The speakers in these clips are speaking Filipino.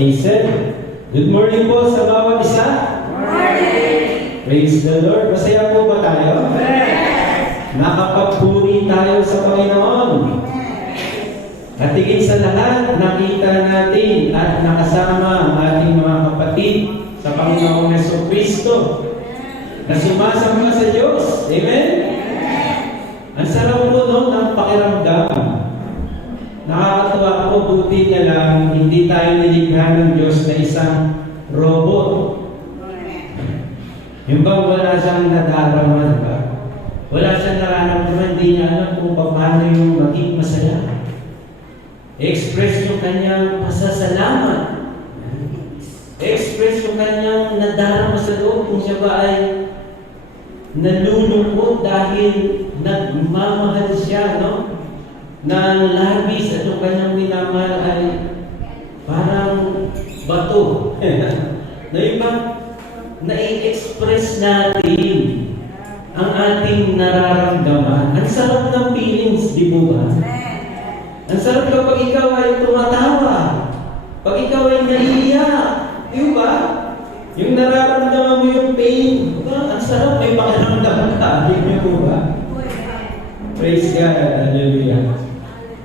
Hazel. Good morning po sa bawat isa. Morning! Praise the Lord. Masaya po ba tayo? Yes! Nakapagpuri tayo sa Panginoon. At higit sa lahat, nakita natin at nakasama ang ating mga kapatid sa Panginoong Jesucristo na sumasamba sa Diyos. Amen? Ang sarap po noon ang pakiramdam. Nakakatawa po, buti na lang, hindi tayo nilikha ng Diyos na isang robot. Yung bang wala siyang nadarama, diba? Wala siyang nararamdaman, hindi niya alam kung paano yung maging masaya. Express yung kanyang pasasalamat. Express yung kanyang nadarama sa loob kung siya ba ay nalulungkot dahil nagmamahal siya, no? Na labis at yung kanyang minamahal ay parang bato. Na iba, na-i-express natin ang ating nararamdaman. Ang sarap ng feelings, di mo ba? Ang sarap kapag ikaw ay tumatawa, pag ikaw ay naiiyak, di ba? Yung nararamdaman mo yung pain, ang sarap, may pakiramdaman ka, di mo ba? Praise God, hallelujah.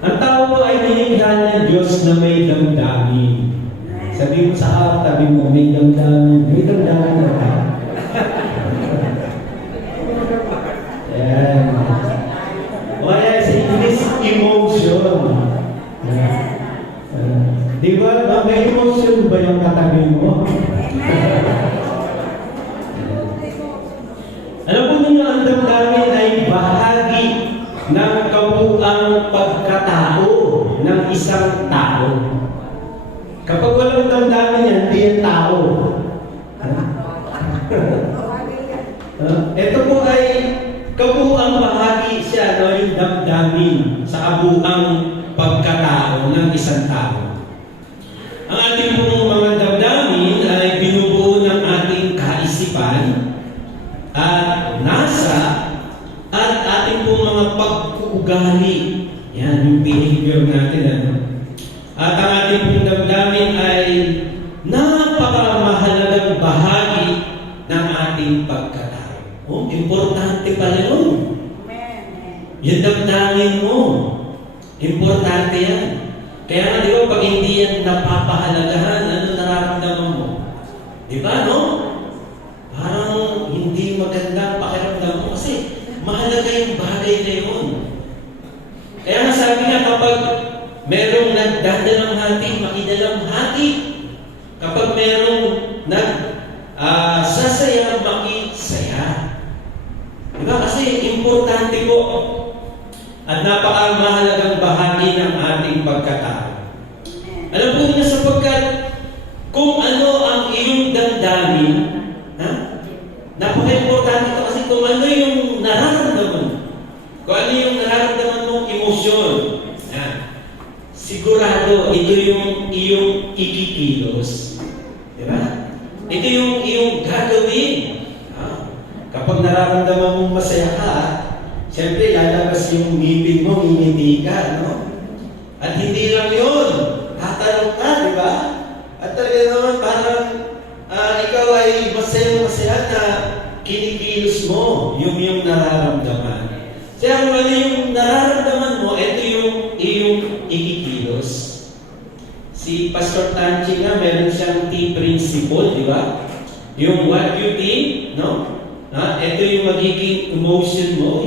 Ang tao po ay nilikha ng Diyos na may damdamin. Sabi mo sa harap, tabi mo, may damdamin. May damdamin na ka. Ayan. Wala sa English, emotion. Di ba? May emotion ba yung katabi mo? Alam po ninyo, ang damdamin ay bahagi ng kabuang pagkatao ng isang tao. Kapag walang damdamin yan, hindi yan tao. Ito po ay kabuang bahagi siya, no, yung damdamin sa kabuang pagkatao ng isang tao. Ang ating pong mga damdamin ay binubuo ng ating kaisipan at nasa at ating pong mga pag-uugali. Yan, yung behavior natin. Ano? At ang ating pong damdamin ay napakamahalagang bahagi ng ating pagkatao. Oh, importante pala yun. Yung damdamin mo, importante yan. Kaya nga, di ba, pag hindi yan napapahalagahan, ano nararamdaman mo? Di ba, no? Parang hindi maganda pakiramdam mo kasi mahalaga yung bagay na yun. Kaya nga sabi nga, kapag merong nagdadalang hati, makidalamhati. Kapag merong sasaya, makisaya. Diba? Kasi importante po at napakamahalagang bahagi ng ating pagkatao. Alam po niyo sapagkat kung ano ang iyong damdamin, napaka-importante ito kasi kung ano yung nararamdaman, kung ano yung nararamdaman mong emosyon, sigurado ito yung iyong ikikilos. Diba? Ito yung iyong gagawin. Kapag nararamdaman mong masaya ka, siyempre lalabas yung ngipin mo, ngingiti ka, no? At hindi lang yun, tatanong ka, di ba? At talaga naman parang ikaw ay masaya na kinikilos mo yung nararamdaman. Kaya kung ano yung nararamdaman mo, ito yung iyong ikikilos. Si Pastor Tanchi nga, meron siyang T-principle, di ba? Yung what you think, no? Ito yung magiging emotion mo,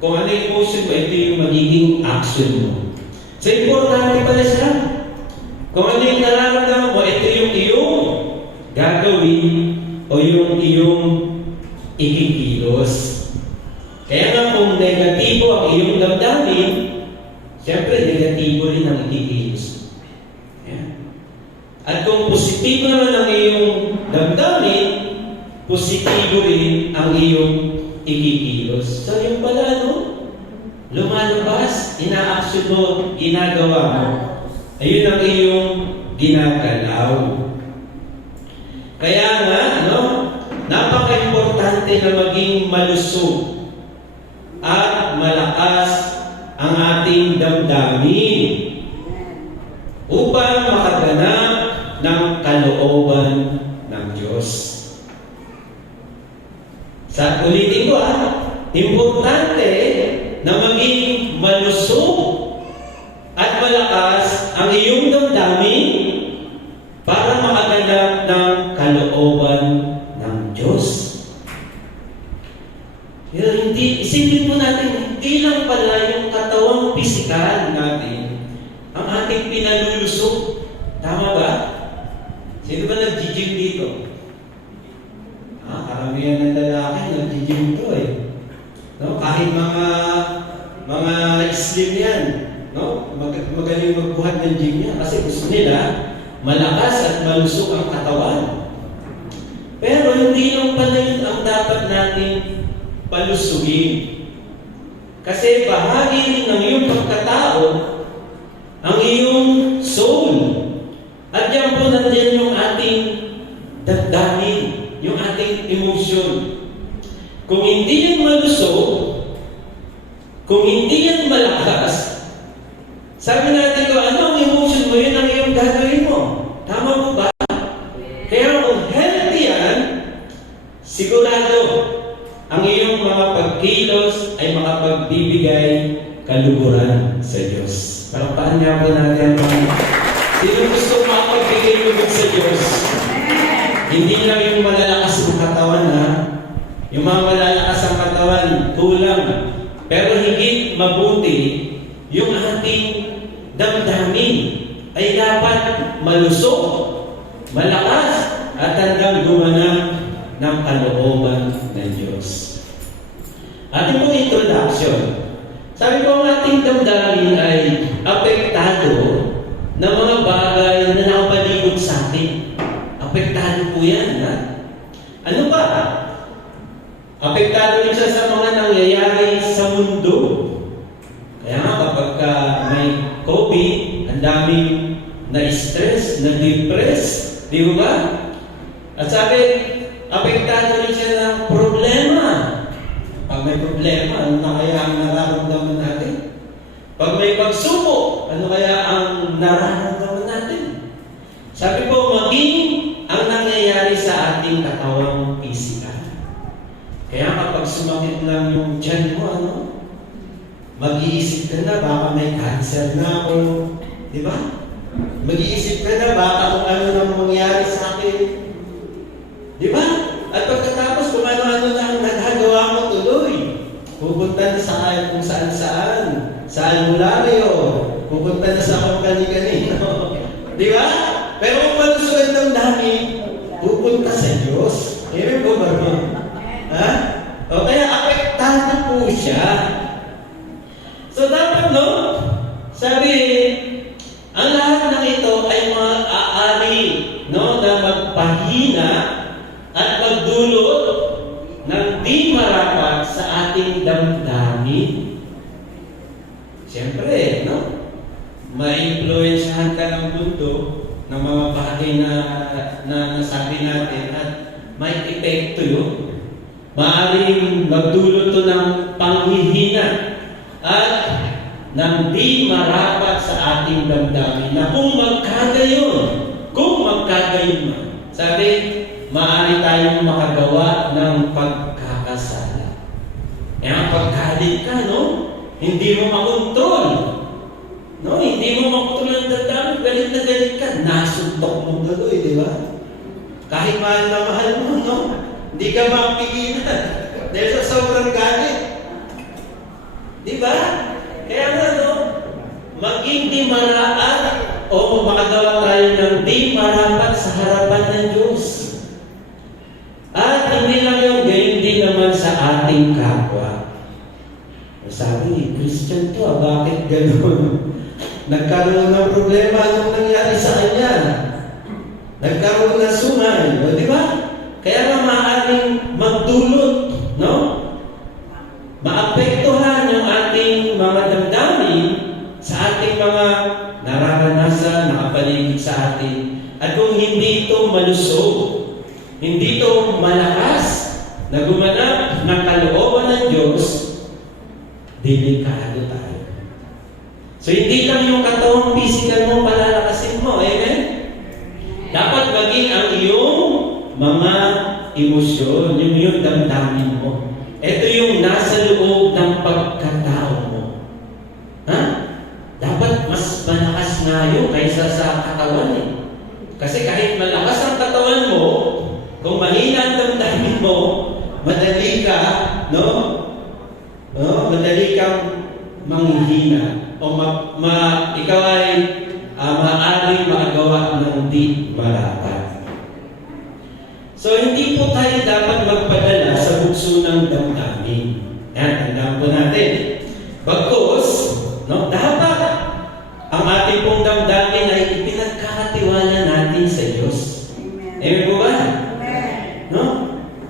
kung ano yung emotion mo, ito yung magiging action mo. So, importante pala siya. Kung ano yung nararamdaman mo, ito yung iyong gagawin o yung iyong ikikilos. Kaya nga kung negatibo ang iyong damdamin, siyempre negatibo rin ang ikikilos. At kung positibo naman ang iyong damdamin, positibo rin ang iyong ikikilos. So yung pala, no? Lumalabas, ina-action mo, ginagawa mo. Ayun ang iyong ginagalaw. Kaya nga, no? Napaka-importante na maging malusog at malakas ang ating damdamin upang makaganap ng Diyos. Sa ulitin ko importante na maging malusog at malakas ang iyong damdamin para makaganap ng kalooban ng Diyos. Pero isipin po natin, hindi lang pala yung katawang pisikal natin ang ating pinalulusog. Tama ba? Sino ba nag-gym dito? Karamihan ng lalaki nag-gym to No? Kahit mga slim yan, no? Magaling magbuhat ng gym yan kasi gusto nila malakas at malusog ang katawan. Pero hindi lang pala yun ang dapat natin palusugin. Kasi bahagi rin ng iyong pagkatao ang iyong soul. At yan po nandiyan yung ating damdamin, yung ating emotion. Kung hindi yan malusog, kung hindi yan malakas, sabi natin ko, ano ang emotion mo, yun ang iyong gagawin mo. Tama mo ba? Kaya kung healthy yan, sigurado, ang iyong mga pagkilos ay makapagbibigay kaluguran sa Diyos. Palakpakan niya po natin ang sino gusto makapagbigay lugod sa Diyos? Hindi lang yung malalakas ng katawan yung mga malalakas ang katawan, kulang. Pero higit mabuti, yung ating damdamin ay dapat malusog, malakas, at hanggang gumanap ng kalooban ng Diyos. Ating pong introduction. Sabi ko, ang ating damdamin ay apektado ng mga bagay na nakapaligid sa atin. Apektado po yan. Ano ba? Apektado rin siya sa mga nangyayari sa mundo. Kaya nga kapag may COVID, ang daming na-stress, na-depress, di ba? At sabi, apektado rin siya ng problema. Pag may problema, ano na kaya ang nararamdaman natin? Pag may pagsubok, ano kaya ang nararamdaman natin? Sabi po, maging ang nangyayari sa ating katawang pisikal. Kaya kapag sumakit lang yung tiyan mo, mag-iisip ka na, baka may cancer na ako. Di ba? Mag-iisip ka na, baka kung ano nang mangyari sa akin. Di ba? At pagkatapos, kung ano-ano na ang nagagawa mo tuloy. Pupunta na sa kung saan-saan. Sa albularyo. Pupunta na sa kung kani-kanino. Di ba? Pero kung malusuan ng dami, pupunta sa Diyos. Amen po ba? O kaya apektado po siya. So dapat sabi, ang lahat ng ito ay maaari na magpahina at magdulot ng di marapat sa ating damdamin. Siyempre, ma-influensyahan ka ng mundo ng mga bagay na nasabi natin at may epekto yun. Maaaring magdulot to ng panghihina at ng di marapat sa ating damdamin na kung magkagayon man, sabi, maaari tayong makagawa ng pagkakasala. Kaya pagkalit ka, hindi mo makontrol. Hindi mo makontrol ang damdamin, galit na galit ka, nasuntok mo gano'n, di ba? Kahit mahal na mahal mo, hindi ka mapigilan dahil sa sobrang galit. Di ba? Kaya maging di marapat o makagawa tayo ng di marapat sa harapan ng Diyos. At hindi lang yung gayon din naman sa ating kapwa. Sabi, Christian to, bakit gano'n? Nagkaroon ng problema, anong nangyari sa kanya? Nagkaroon ng sungay, di ba? Kaya nga maaaring magdulot, maapektuhan yung ating mga damdamin sa ating mga nararanasan, nakapaligid sa atin. At kung hindi ito malusog, hindi ito malakas na gumanap ng kalooban ng Diyos, delikado tayo. So hindi lang yung katawang physical mo palalakasin mo, amen? Dapat maging ang iyong mga emosyon, yung damdamin mo. Ito yung nasa loob ng pagkatao mo. Ha? Dapat mas malakas nga yun kaysa sa katawan eh. Kasi kahit malakas ang katawan mo, kung mahina ang damdamin mo, madali ka, no? Madali kang manghihina. O ikaw ay maaaring magawa ng di marapat. So, hindi po tayo dapat magpadala sa bukso ng damdamin. Yan, tandaan po natin. Bagkus, no, dapat ang ating pong damdamin ay ipinagkakatiwala natin sa Diyos. Amen po ba? No?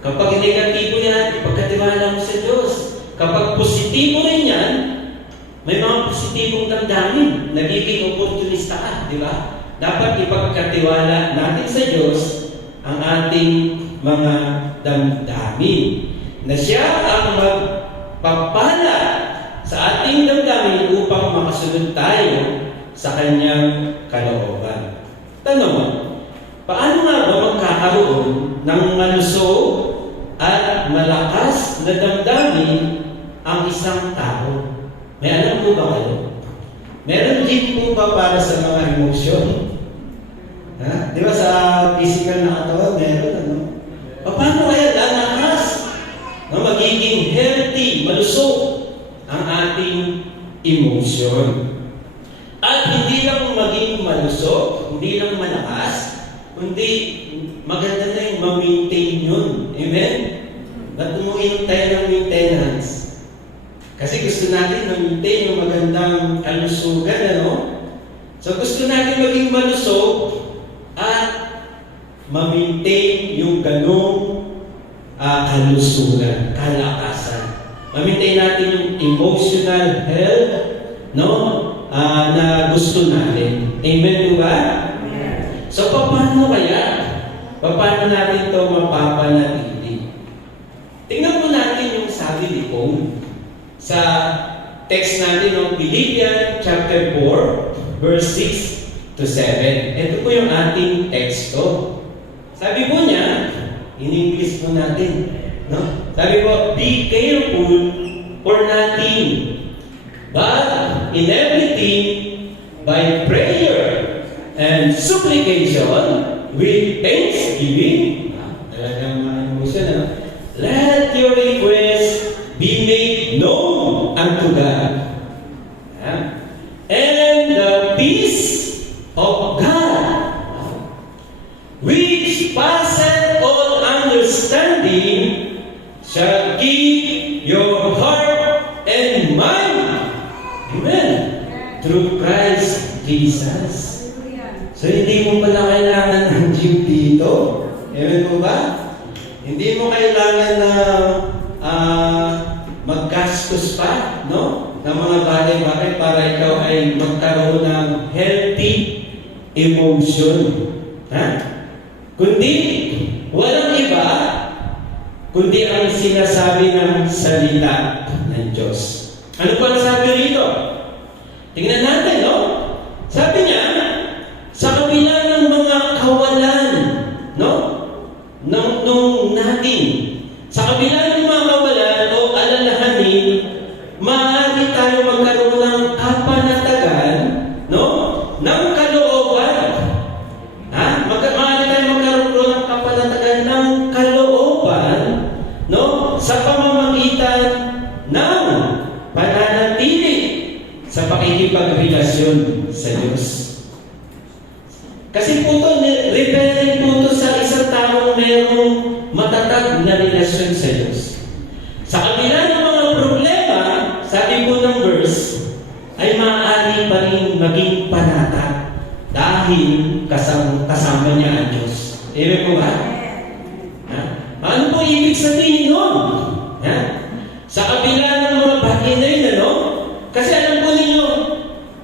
Kapag negatibo yan, ipagkatiwala mo sa Diyos. Kapag positibo rin yan, may mga positibong damdamin. Nagiging opportunista ka, di ba? Dapat ipagkatiwala natin sa Diyos ang ating mga damdamin. Na siya ang magpapala sa ating damdamin upang makasunod tayo sa kanyang kalooban. Tanong mo, paano nga ba magkakaroon ng malusog at malakas na damdamin ang isang tao? May alam po ba kayo? Meron din po ba para sa mga emosyon? Ha? Di ba sa physical na katawan, meron ano? Paano kaya lalakas na magiging healthy, malusog ang ating emosyon? At hindi lang maging malusog, hindi lang malakas, kundi maganda na yung ma-maintain yun. Amen? Ba't umuinom tayo ng maintenance? Kasi gusto natin ma-maintain yung magandang kalusugan, ano? So gusto natin maging malusog at ma-maintain yung ganong kalusugan, kalakasan. Ma-maintain natin yung emotional health, no? Na gusto natin. Amen po ba? Amen. So, paano kaya? Paano natin ito mapapanatili? Tingnan po natin yung sabi ni Paul sa text natin ng Philippians chapter 4, verse 6 to 7. Ito po yung ating teksto. Sabi po niya, in English po natin, no? Sabi po, be careful for nothing, but in everything, by prayer and supplication, with thanksgiving, talagang mga emotion, ano? Let your requests be made known unto God. And the peace of God, which passeth all understanding, shall keep your heart and mind. Amen. Through Christ Jesus. So, hindi mo pala kailangan ng gym dito. Amen mo ba? Hindi mo kailangan na maggastos pa, no? Ng mga bagay-bagay para ikaw ay magkaroon ng healthy emotion. Ha? Kundi, walang iba, kundi ang sinasabi ng salita ng Diyos. Ano pa ang sabi rito? Tingnan natin, no? Sabi niya, sa kabila ng mga kawalan, no? Nung natin, sa kabila ng mga kawalan o alalahanin, maaari tayo magkaroon ng kapanatagan, no? Ng kalooban. Ha? Maaari tayo magkaroon ng kapanatagan ng kalooban, no? Sa pamamagitan ng pananatili sa pakikipagrelasyon sa Diyos. Kasi po ito, referring po ito sa isang taong mayroong matatag na relasyon sa Diyos. Sa kabila ng mga problema, sabi po ng verse, ay maaari pa rin maging panatag dahil kasama niya ang Diyos. Amen po ba? Ha? Ano po ibig sabihin nun? Ha? Sa kabila ng mga bagay na yun, ano? Kasi alam po ninyo,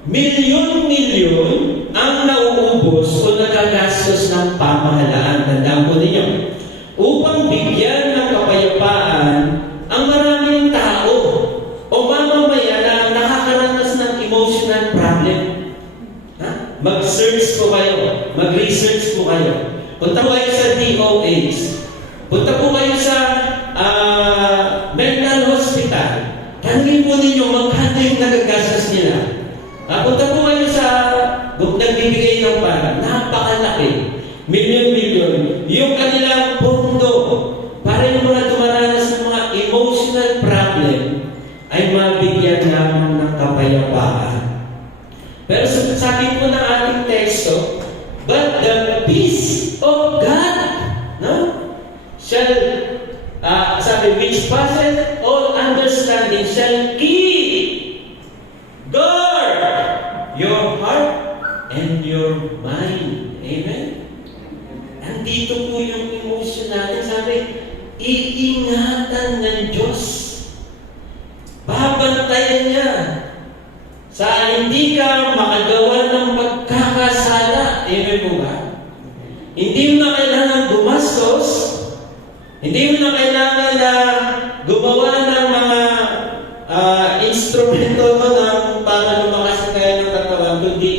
milyon-milyon ang nauubos o nagagastos ng pamahalaan. Tandaan po ninyo, upang bigyan ng kapayapaan ang maraming tao o mamamayan na nakakaranas ng emotional problem. Ha? Mag-search po kayo, mag-research po kayo. Punta po kayo sa DOH. clinics. Punta po kayo sa mental hospital. Tanungin po ninyo magkano yung nagagastos nila. Punta po kayo sa nagbibigay ng para. Napakalaki. Milyon-milyon. Yung kanilang pondo para yung mga dumaranas ng mga emotional problem ay mabigyan lamang ng kapayapaan. Pero sabi po ng ating teksto, but the peace of God, no? Shall, sabi, which passeth all understanding, shall keep, guard your heart and your mind. Amen? Andito po yung emotion natin. Sabi, iingatan ng Diyos. Babantayan niya. Sa hindi ka makagawa ng pagkakasala. Amen po ba? Hindi mo na kailangan gumastos. Hindi mo na kailangan na gumawa ng mga instrumento mo na para lumakas kayo ng katawan, kundi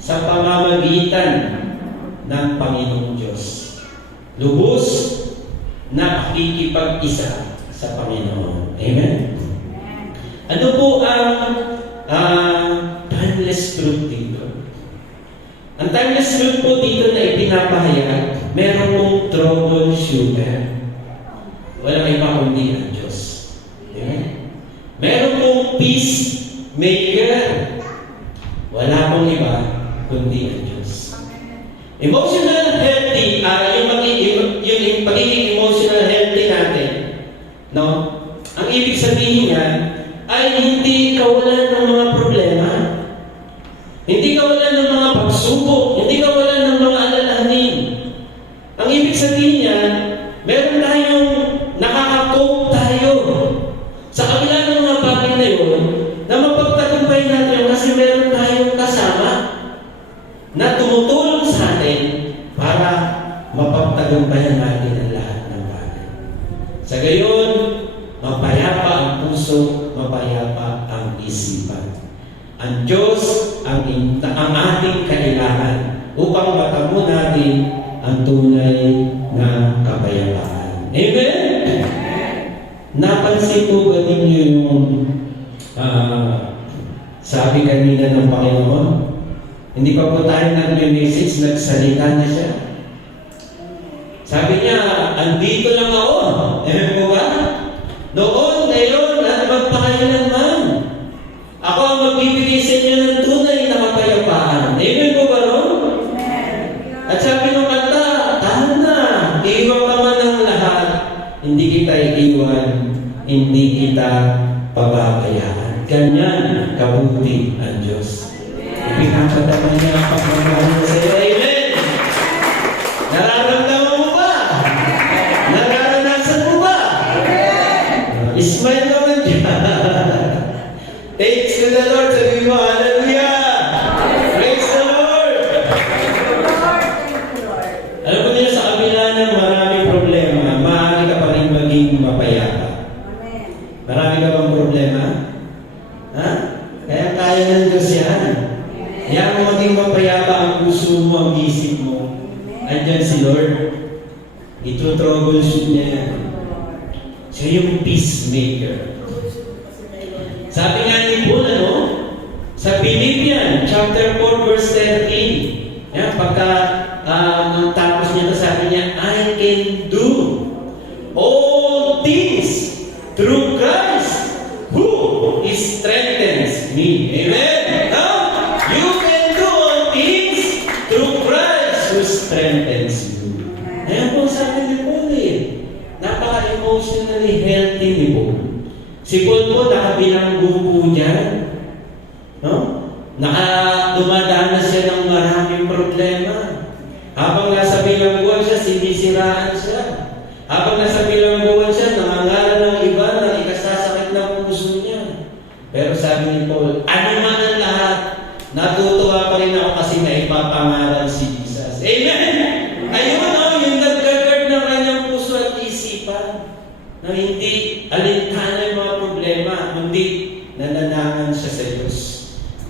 sa pamamagitan ng Panginoong Diyos. Lubos na pakikipag-isa sa Panginoon. Amen? Ano po ang timeless truth dito? Ang timeless truth po dito na ipinapahayag, meron pong troubleshooter. Walang iba kundi ang Diyos. Amen? Meron pong peacemaker. Wala pong iba kundi ang Diyos. Emotional healthy, yung pagiging emotional healthy natin, no? Ang ibig sabihin niya ay hindi kawalan ng mga problema, hindi kawalan ng mga pagsubok, hindi kawalan ng mga alalahanin. Ang ibig sabihin niya, meron tayong nakaka-cope tayo sa kabila ng mga bagay na yun, na mapagtagumpay natin kasi meron tayong kasama na tumutulong sa atin para mapagtagumpayan natin ang lahat ng bagay. Sa gayon, mapayapa ang puso, mapayapa ang isipan. Ang Diyos ang ating kailangan upang matamo natin ang tunay na kapayapaan. Amen? Napansin po ba ninyo yung sabi kanina ng Panginoon? Hindi pa po tayo nag-message, nagsalita na siya. Sabi niya, andito lang ako. Amen po ba? Noon, ngayon, at magpakailanman. Ako ang magbibigay sa inyo ng tunay na kapayapaan. Amen po ba ron? At sabi ng kanta, tahan na, iiwan ka man ng lahat. Hindi kita iiwan, hindi kita pababayaan. Ganyan kabuti ang Diyos. Ipinapadaman niya ang pagmamahal niya sa iyo. Amen! Nararamdaman mo ba? Nararanasan mo ba? Ismail naman dyan. Thanks to the Lord. Sabi mo, hallelujah! Praise the Lord! Alam mo niyo, sa kabila ng maraming problema, maaari ka pa rin maging mapayapa. Marami ka bang problema? Ha? Kaya kaya ng Diyos yan. Kaya mo maging mapayapa ang puso mo, ang isip mo. Andyan si Lord. Ito-troubleshoot niya yan. Siya yung peacemaker. Sabi nga ni Paul, sa Philippians, chapter 4, verse 13. Yan, pagka nang tapos niya ito, sabi niya, I can do all things through Christ who strengthens me. Amen? No? You can do all things through Christ who strengthens you. Ayan po sabi ni Paul Napaka-emotionally healthy ni Paul. Si Paul po nakabilanggo po dyan. No? Dumadanas siya ng maraming problema. Habang nasa bilangguan siya, sinisiraan siya. Habang nasa bilangguan siya, nangangaral ng iba na ikasasakit ng puso niya. Pero sabi ni Paul, ano man ang lahat, natutuwa pa rin ako kasi naipapangaral si Jesus. Amen! Ayun yung nag-guard ng kanyang puso at isipan na hindi alintana yung mga problema, kundi nananangan siya sa Diyos.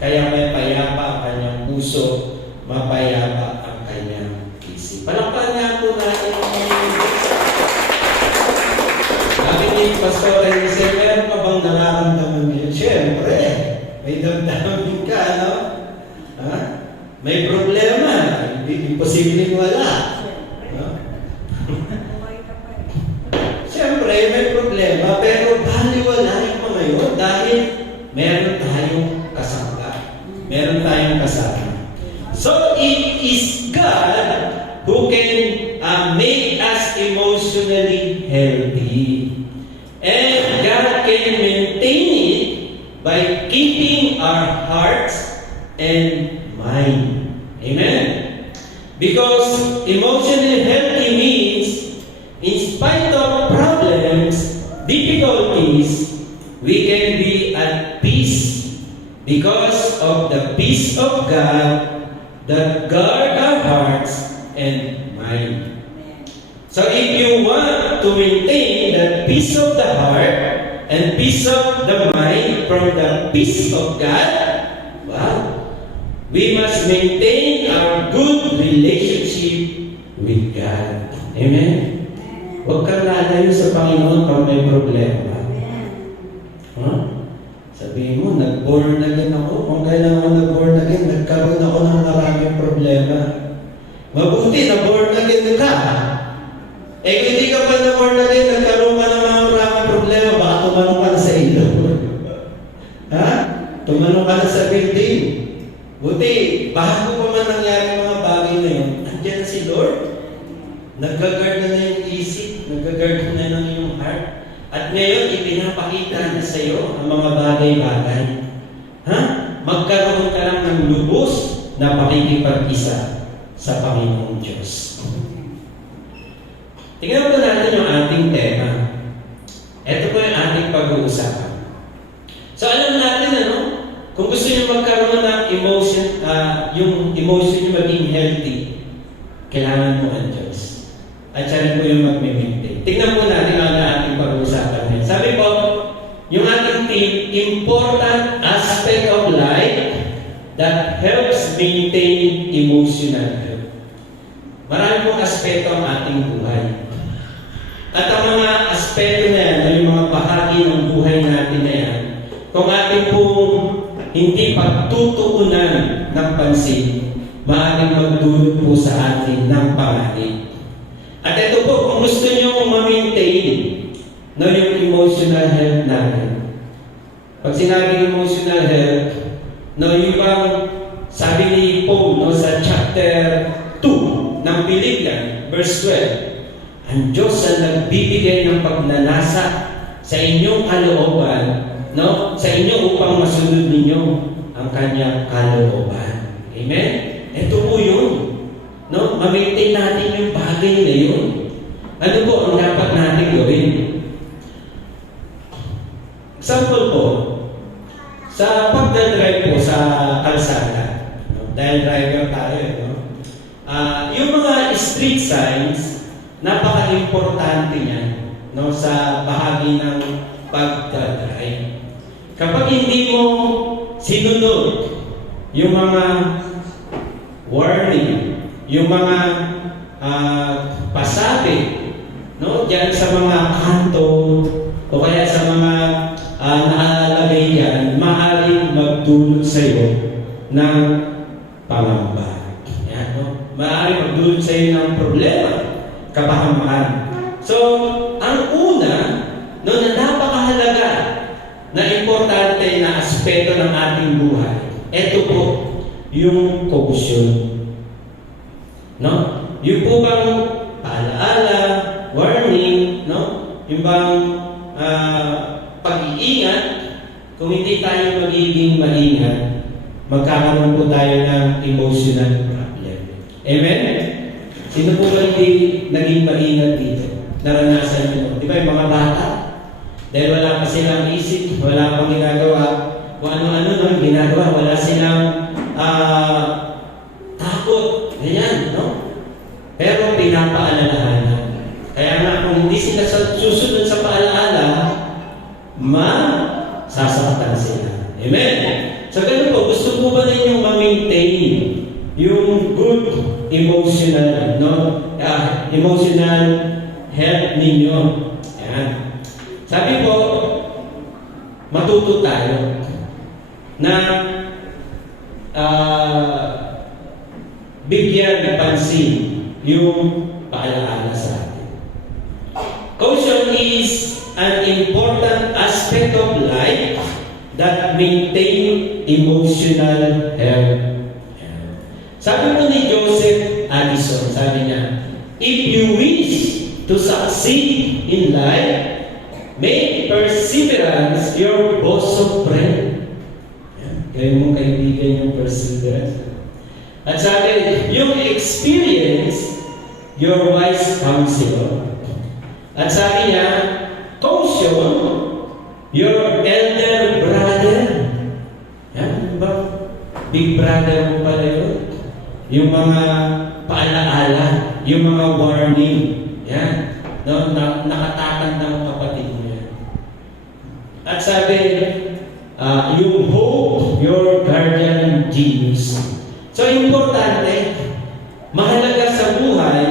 Kaya may payapa ang kanyang puso, mapayapa ang kanyang isip. Palakpan nga po natin Pastor Jose, meron ka bang nararamdaman ngayon? Siyempre, may damdamin ka, no? Ha? May problema. Imposibleng wala. No? Siyempre, may problema, pero baliwalain mo ngayon dahil meron tayong kasama. Meron tayong kasama. So, it is God who can make us emotionally healthy. And God can maintain it by keeping our hearts and mind. Amen? Because emotionally healthy means, in spite of problems, difficulties, we can be at peace because of the peace of God that guard our hearts and mind. So if you want to maintain the peace of the heart and peace of the mind from the peace of God, wow, we must maintain our good relationship with God. Amen? Huwag kang lalayo sa Panginoon pag may problema. Huh? Sabihin mo, nag-born again ako. Kung kailan ako nag-born again, nagkaroon ako ng maraming problema. Mabuti na born again ka. Eh kung hindi ka pa na born again, nagkaroon ka ng mga maraming problema, baka tumanong ka na sa ilog. Ha? Tumanong ka na sa building. Buti, bago pa man nangyari mga bagay na yun, andyan na si Lord. Nag-guard na yung isip, nag-guard na ng iyong heart. At ngayon, ipinapakita na sa iyo ang mga bagay-bagay. Ha? Magkaroon ka lang ng lubos na pakikipag-isa sa Panginoong Diyos. Tingnan po natin yung ating tema. Ito po yung ating pag-uusapan. So alam natin, ano? Kung gusto niyo magkaroon ng emotion, yung emotion niyo maging healthy, kailangan mo ang Diyos. At siya po yung mag-maintain. Tingnan po natin ang ating pag-uusapan ngayon. Sabi po, yung ating theme, important aspect of life that helps maintain emotional health. Marami pong aspeto ang ating buhay. At ang mga aspeto na yan, yung mga bahagi ng buhay natin na yan, kung ating pong hindi pagtutuunan ng pansin, maaaring magdulot po sa atin ng panganib. At ito po, kung gusto nyo ma-maintain yung emotional health natin. Pag sinabi emotional health, yung bang sabi ni Paul sa chapter 2 ng Philippians, verse 12, ang Diyos ang nagbibigay ng pagnanasa sa inyong kalooban, sa inyo upang masunod ninyo ang kanyang kalooban. Amen? Ito po yun. Ma-maintain natin yung bagay na yun. Ano po ang dapat natin gawin? Example po, sa pagdadrive po sa kalsada, dahil driver tayo, yung mga street signs, napaka-importante niyan sa bahagi ng pagdadrive. Kapag hindi mo sinunod yung mga warning, yung mga pasabi, diyan sa mga kanto o kaya sa mga naalagay yan, maaaring magdulot sa iyo ng pangamba. Maaaring magdulot sa iyo ng problema, kapahamakan. So, ang una, na napakahalaga na importante na aspeto ng ating buhay, ito po, yung kogusyon. Yung po bang paalaala, warning, yung bang pag-iingat, kung hindi tayo magiging maingat, magkakaroon po tayo ng emotional problem. Amen? Sino po ba hindi naging maingat dito? Naranasan nyo. Di ba yung mga bata? Dahil wala pa silang isip, wala pang ginagawa, kung ano-ano ginagawa, wala silang takot. Ganyan, Pero pinapaalalahanan. Kaya nga, kung hindi sila susunod sa paalaala, masasaktan sila. Amen? So, ganun po, gusto po ba ninyong ma-maintain yung good emotional, emotional health ninyo? Ayan. Sabi po, matuto tayo na bigyan ng pansin yung paalaala sa atin. Caution is an important aspect of life that maintain emotional health. Sabi po ni Joseph Addison, sabi niya, if you wish to succeed in life, make perseverance your bosom friend. Kaya mong kaibigan yung perseverance. At sabi, yung experience, your wise counselor. At sabi niya, caution, your elder brother. Yan, ba? Big brother mo pala yun. Yung mga paalaala, yung mga warning. Yan. No, nakatakand ng kapatid mo yan. At sabi, yung hope, your guardian genius. So, importante, mahalaga sa buhay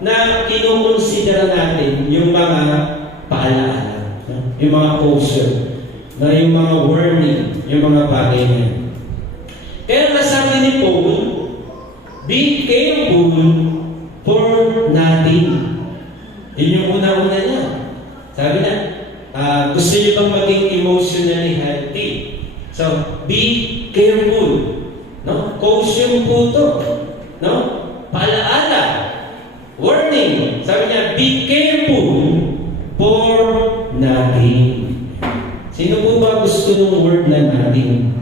na kinukonsidera natin yung mga paalaala, yung mga caution, na yung mga warning, yung mga bagay na yun. Kaya nasabi ni Paul, be careful for nothing. Yun yung una-una niya. Sabi na, gusto niyo bang maging emotionally healthy? So, be careful. No? Caution po ito. No? Paalaala. Warning. Sabi niya, be careful for nothing. Sino po ba gusto ng word na nothing?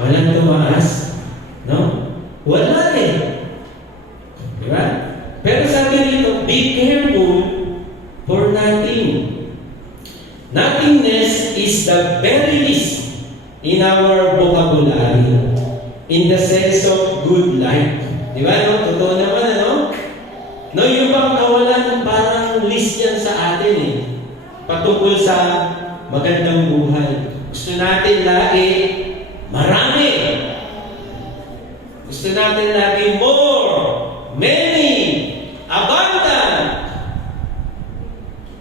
Walang tumaas? No? Wala eh. Diba? Pero sabi rito, be careful for nothing. Nothingness is the very least in our vocabulary, in the sense of good life. Di ba? No? Totoo naman, ano? No, yung bang kawalan, parang list yan sa atin eh. Patungkol sa magandang buhay. Gusto natin lagi marami. Gusto natin lagi more, many, abundant.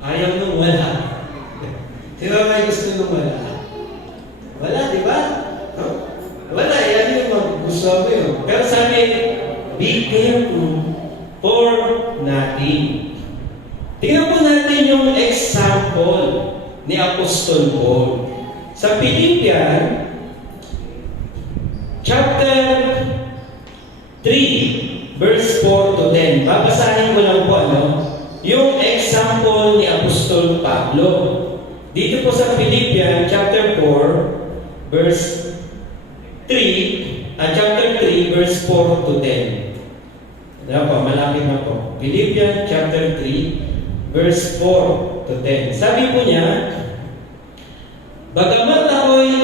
Ayaw nung wala. Di ba may gusto nung wala? Wala, di ba? No? Wala, yan yung gusto mo yun. Pero sabi, be careful for nothing. Tingnan po natin yung example ni Apostol Paul. Sa Philippians, chapter 3, verse 4 to 10. Babasahin ko lang po yung example ni Apostol Pablo. Dito po sa Philippians chapter 4, verse 3, chapter 3, verse 4 to 10. Ano po, malapit na po. Philippians chapter 3, verse 4 to 10. Sabi po niya, bagamat ako'y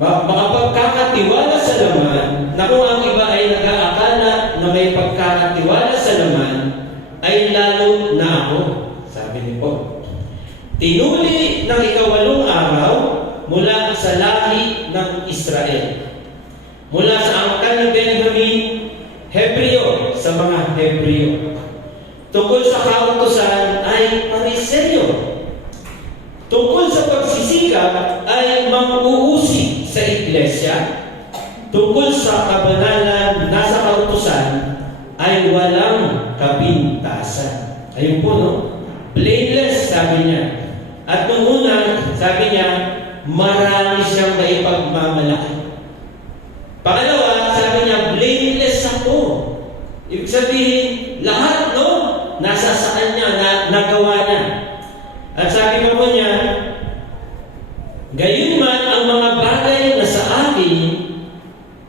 makapagkakatiwala sa laman, na kung ang iba ay nag-aakala na may pagkakatiwala sa laman, ay lalo na ako. Sabi ni Paul. Tinuli ng ikawalong araw mula sa lahi ng Israel. Mula sa angkan ni Benjamin, Hebreo sa mga Hebreo. Tungkol sa kautusan ay Pariseo. Tungkol sa pagsisikap ay mang-uusig sa iglesia. Tungkol sa kabanalan na sa kautusan ay walang kapintasan. Ayun po, no? Blameless, sabi niya. At nung una, sabi niya, marami siyang maipagmamalaki. Pangalawa, sabi niya, blameless ako. Ibig sabihin, lahat, no? Nasa sa kanya, nagawa niya. At sabi pa po niya, gayon man ang mga bagay na sa akin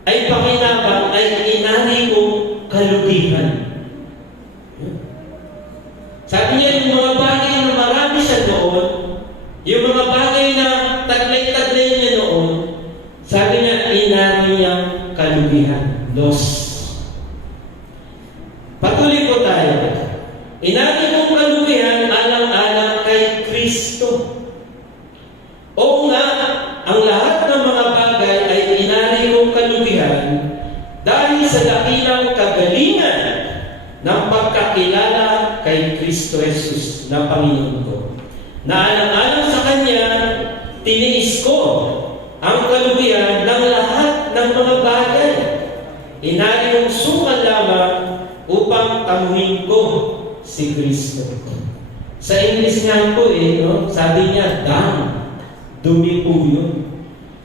ay pakinabang ay inari kong kalugihan. Sabi niya, yung mga bagay na marami siya noon, yung mga bagay na taglay-taglay niya noon, sabi niya, inari niyang kalugihan. Loss. Patuloy po tayo. Inari kong kalugihan alang-alang kay Kristo. Oo nga, ang lahat ng mga bagay ay inari kong kalugihan dahil sa dakilang kagalingan ng pagkakilala kay Kristo Jesus na Panginoon ko. Naalang-alang sa Kanya, tiniis ko ang kalubihan ng lahat ng mga bagay. Inari kong sukan lamang upang tamuhin ko si Kristo. Sa English nga po no? Sabi niya, damn, dumi po yun.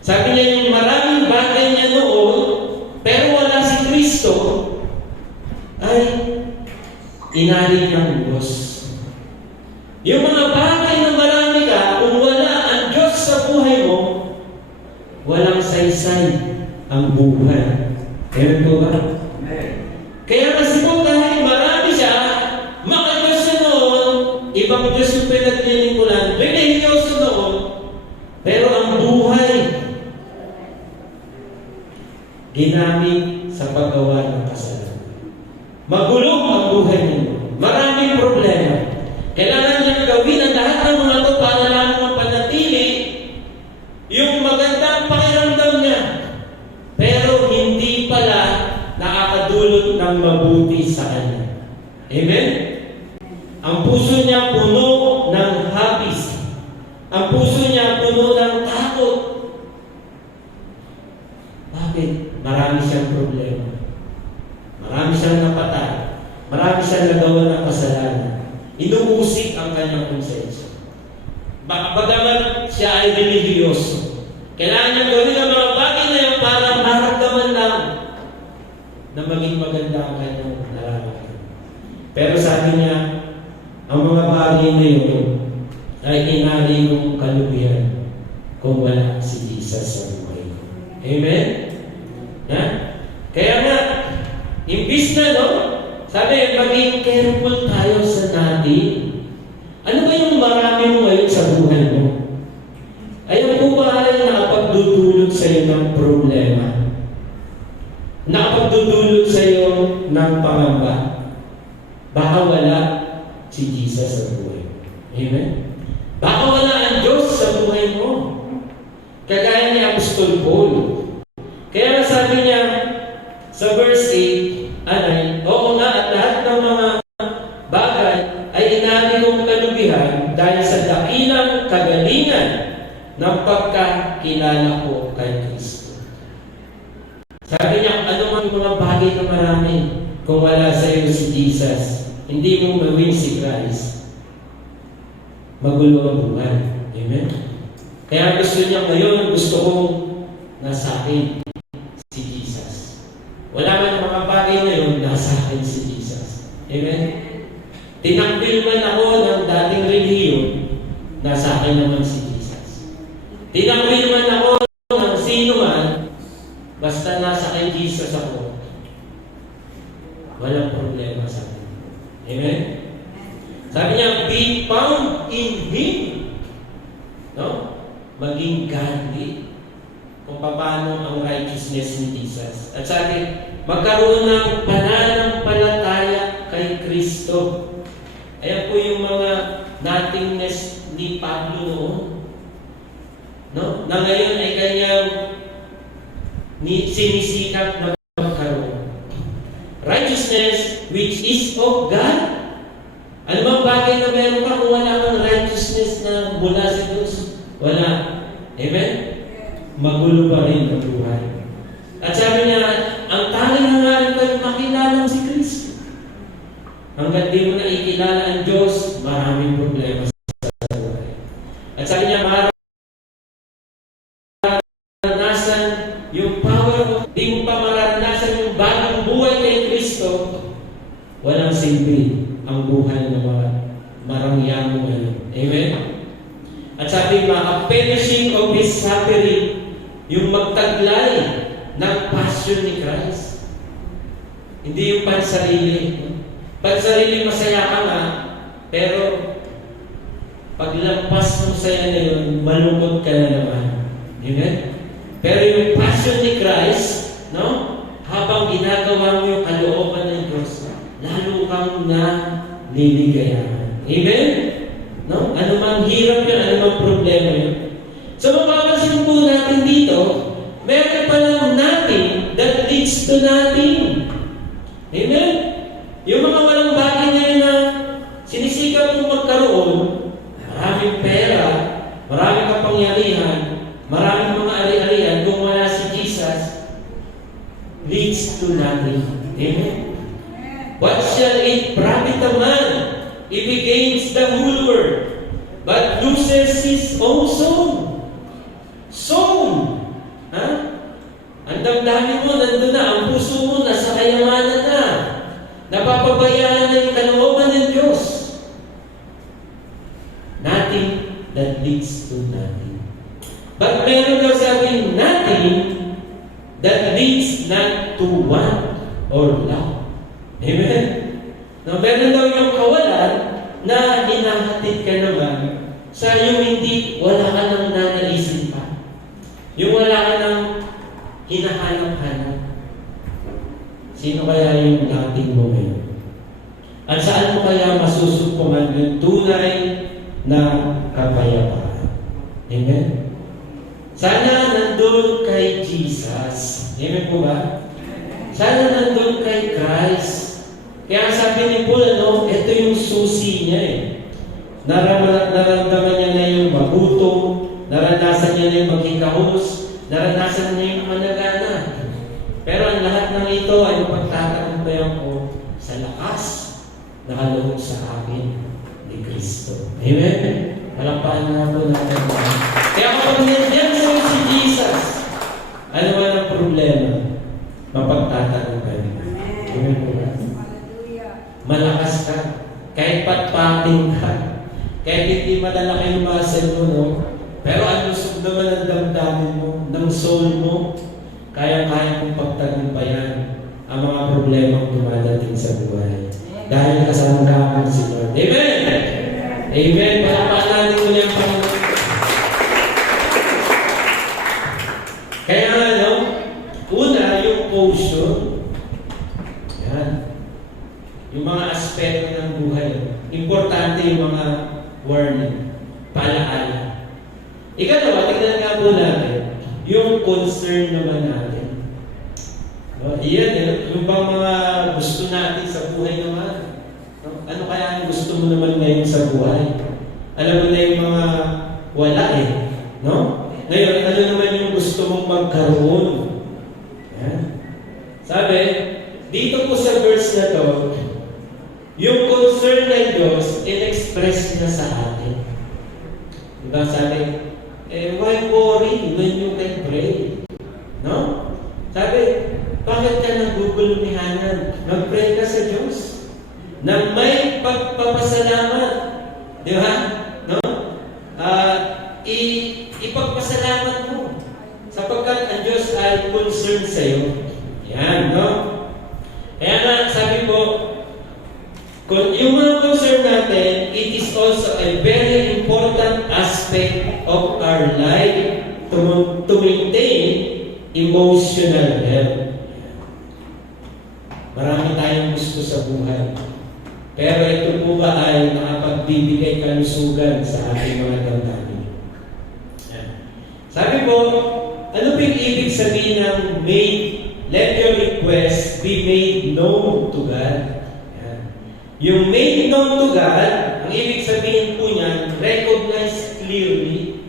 Sabi niya yung maraming bagay niya noon, pero wala si Kristo, ay inari ng Diyos. Yung mga bagay na marami ka, kung wala ang Diyos sa buhay mo, walang saysay ang buhay. Amen po ba? Kaya kasi po kahit marami siya, maka-Diyos siya noon, ibang Diyos yung pinaglilingkuran, religyoso noon, pero ang buhay, ginamit sa paggawa ng kasalanan. Magulo ang buhay ninyo. Maraming problema. Kailangan niyang gawin ang lahat ng mga ito para lang mapanatili yung magandang pakiramdam niya. Pero hindi pala nakakadulot ng mabuti sa kanya. Amen? Ang puso niya puno ng habis. Ang puso niya puno ng takot. Bakit? Marami siyang problema. Marami siyang napatay. Marami siyang nagawa ng kasalanan. Inuusik ang kanyang konsensya. Bagaman siya ay religyoso, kailangan niyang gawin ang mga bagay na yan para maramdaman lang na maging maganda ang kanyang nararamdaman. Pero sabi niya, ang mga bagay na yun ay inari ng kalubihan kung wala si Jesus sa buhay ko. Amen? Ha? Kaya nga, imbis na, no? Sabi, maging careful tayo sa natin. Ano ba yung marami mo ngayon sa buhay mo? Ayun po ba ay nakapagdudulot sa iyo ng problema? Nakapagdudulot sa iyo ng pangamba? Baka wala si Jesus sa buhay mo. Amen? Baka wala ang Diyos sa buhay mo. Kagaya ni Apostol Paul. Kaya sabi niya sa verse 8, oo nga, at lahat ng mga bagay ay inari kong kalubihan dahil sa dakilang kagalingan ng pagkakilala ko kay Kristo. Sabi niya, ano man mga bagay na marami kung wala sa iyo si Jesus, hindi mo mawin si Christ, magulo ang buhay. Amen? Kaya gusto niya ngayon, gusto kong nasa akin si Jesus. Wala man mga bagay na yun, nasa akin si Jesus. Amen? Tinakbil man ako ng dating relihiyon, nasa akin naman si Jesus. Tinakbil man ako ng sino man, basta nasa kay Jesus ako, walang problema sa akin. Amen? Sabi niya, be found in Him. No? Maging godly. Kung paano ang righteousness ni Jesus. At sabi, magkaroon ng pananampalataya kay Kristo. Ayan po yung mga nothingness ni Pablo noon. No? Na ngayon ay kanyang sinisikap na magkaroon. Righteousness which is of God. Ano bang bagay na meron ka kung wala kang righteousness na mula sa Diyos? Wala. Amen? Magulo pa rin ang buhay. At sabi niya, ang tanging hangarin tayo makilala si Kristo. Hanggang di mo na ikilala ang Diyos, maraming problema sa buhay. At sabi niya, mararanasan yung power mo, di mo pa mararanasan yung bagong buhay kay Kristo, walang silbi ang buhay ng mga marangyan mo ngayon. Amen? At sabi, a-finishing of His suffering, yung magtaglay ng passion ni Christ. Hindi yung pansarili. Pansarili masaya ka nga, pero paglampas ng saya na yun, malungkot ka na naman. Amen? Pero yung passion ni Christ, no? Habang ginagawa mo yung kalooban ng Diyos, lalo kang naliligayahan. Amen? No? Ano mang hirap yun, ano mang problema yun. So, mapapansin po natin dito, meron pa lang natin that leads to nothing. Amen? Yung mga walang bagay na yun na sinisikap mong magkaroon, maraming pera, maraming kapangyarihan, maraming mga ari-arian, kung wala si Jesus, leads to nothing. Amen? What shall it profit a man if he gains the whole world, but loses his own soul? Soul! Ha? Ang damdamin mo, nandun na. Ang puso mo, nasa kayamanan na. Napapabayaan na yung kalooban ng Diyos. Nothing that leads to nothing. But meron daw sabing nothing that leads not to want or love. Amen? Now, meron daw yung kawalan na hinahatid ka naman sa yung hindi, wala ka nang nanalisin pa. Yung wala ka nang hinahanap-hanap. Sino kaya yung dating mo ngayon? At saan mo kaya masusumpungan yung tunay na kapayapaan? Amen? Sana nandun kay Jesus. Amen po ba? Sana nandun kay Christ. Kaya sabi ni Paul, ito yung susi niya eh. Naramdaman niya na yung magutom, naranasan niya na yung magkikahos, naranasan niya yung managana. Pero ang lahat ng ito ay mapagtatagumpayan ko sa lakas na kaloob sa akin ni Kristo. Amen? Palakpakan na po natin. Kaya kapag nandiyan sa si Jesus, ano man ang problema, mapagtatagumpayan. Amen po ba? Malakas ka. Kahit patpating ka. Kahit hindi malalaki yung muscle mo, no? Pero ang lusog naman ang damdamin mo, ng soul mo, kaya-kaya kong pagtagumpayan ang mga problemang dumadating sa buhay. Dahil kasama ka si Lord. Amen! Amen! Palakpakan natin muli ang Panginoon. Kaya ano, una, yung posture. Yan. Yung mga aspeto ng buhay. Importante yung mga warning. Palaala. Ikalawa, tignan nga po natin yung concern naman natin. No? Iyan, yung bang mga gusto natin sa buhay naman. No? Ano kaya ang gusto mo naman ngayon sa buhay? Alam mo na yung mga wala eh. No? Ngayon, ano naman yung gusto mong magkaroon? Yan. Sabi, dito po sa verse na to, yung concern ng Diyos, in-express niya sa atin. Diba sabi, why worry when you can pray? No? Sabi, bakit ka nagugulumihanan? Mag-pray ka sa Diyos. Na may pagpapasalamat. Di ba? No? Ipagpasalamat mo. Sapagkat ang Diyos ay concerned sa iyo. Yan, no? Kaya nga, sabi ko, yung mga concern natin, it is also a very important aspect of our life to maintain emotional health. Marami tayong gusto sa buhay. Pero ito po ba ay nakapagbibigay kalusugan sa ating mga damdamin? Sabi po, ano ba yung ibig sabihin ng let your request be made known to God? Yung made known to God, ang ibig sabihin po niyan, recognize clearly.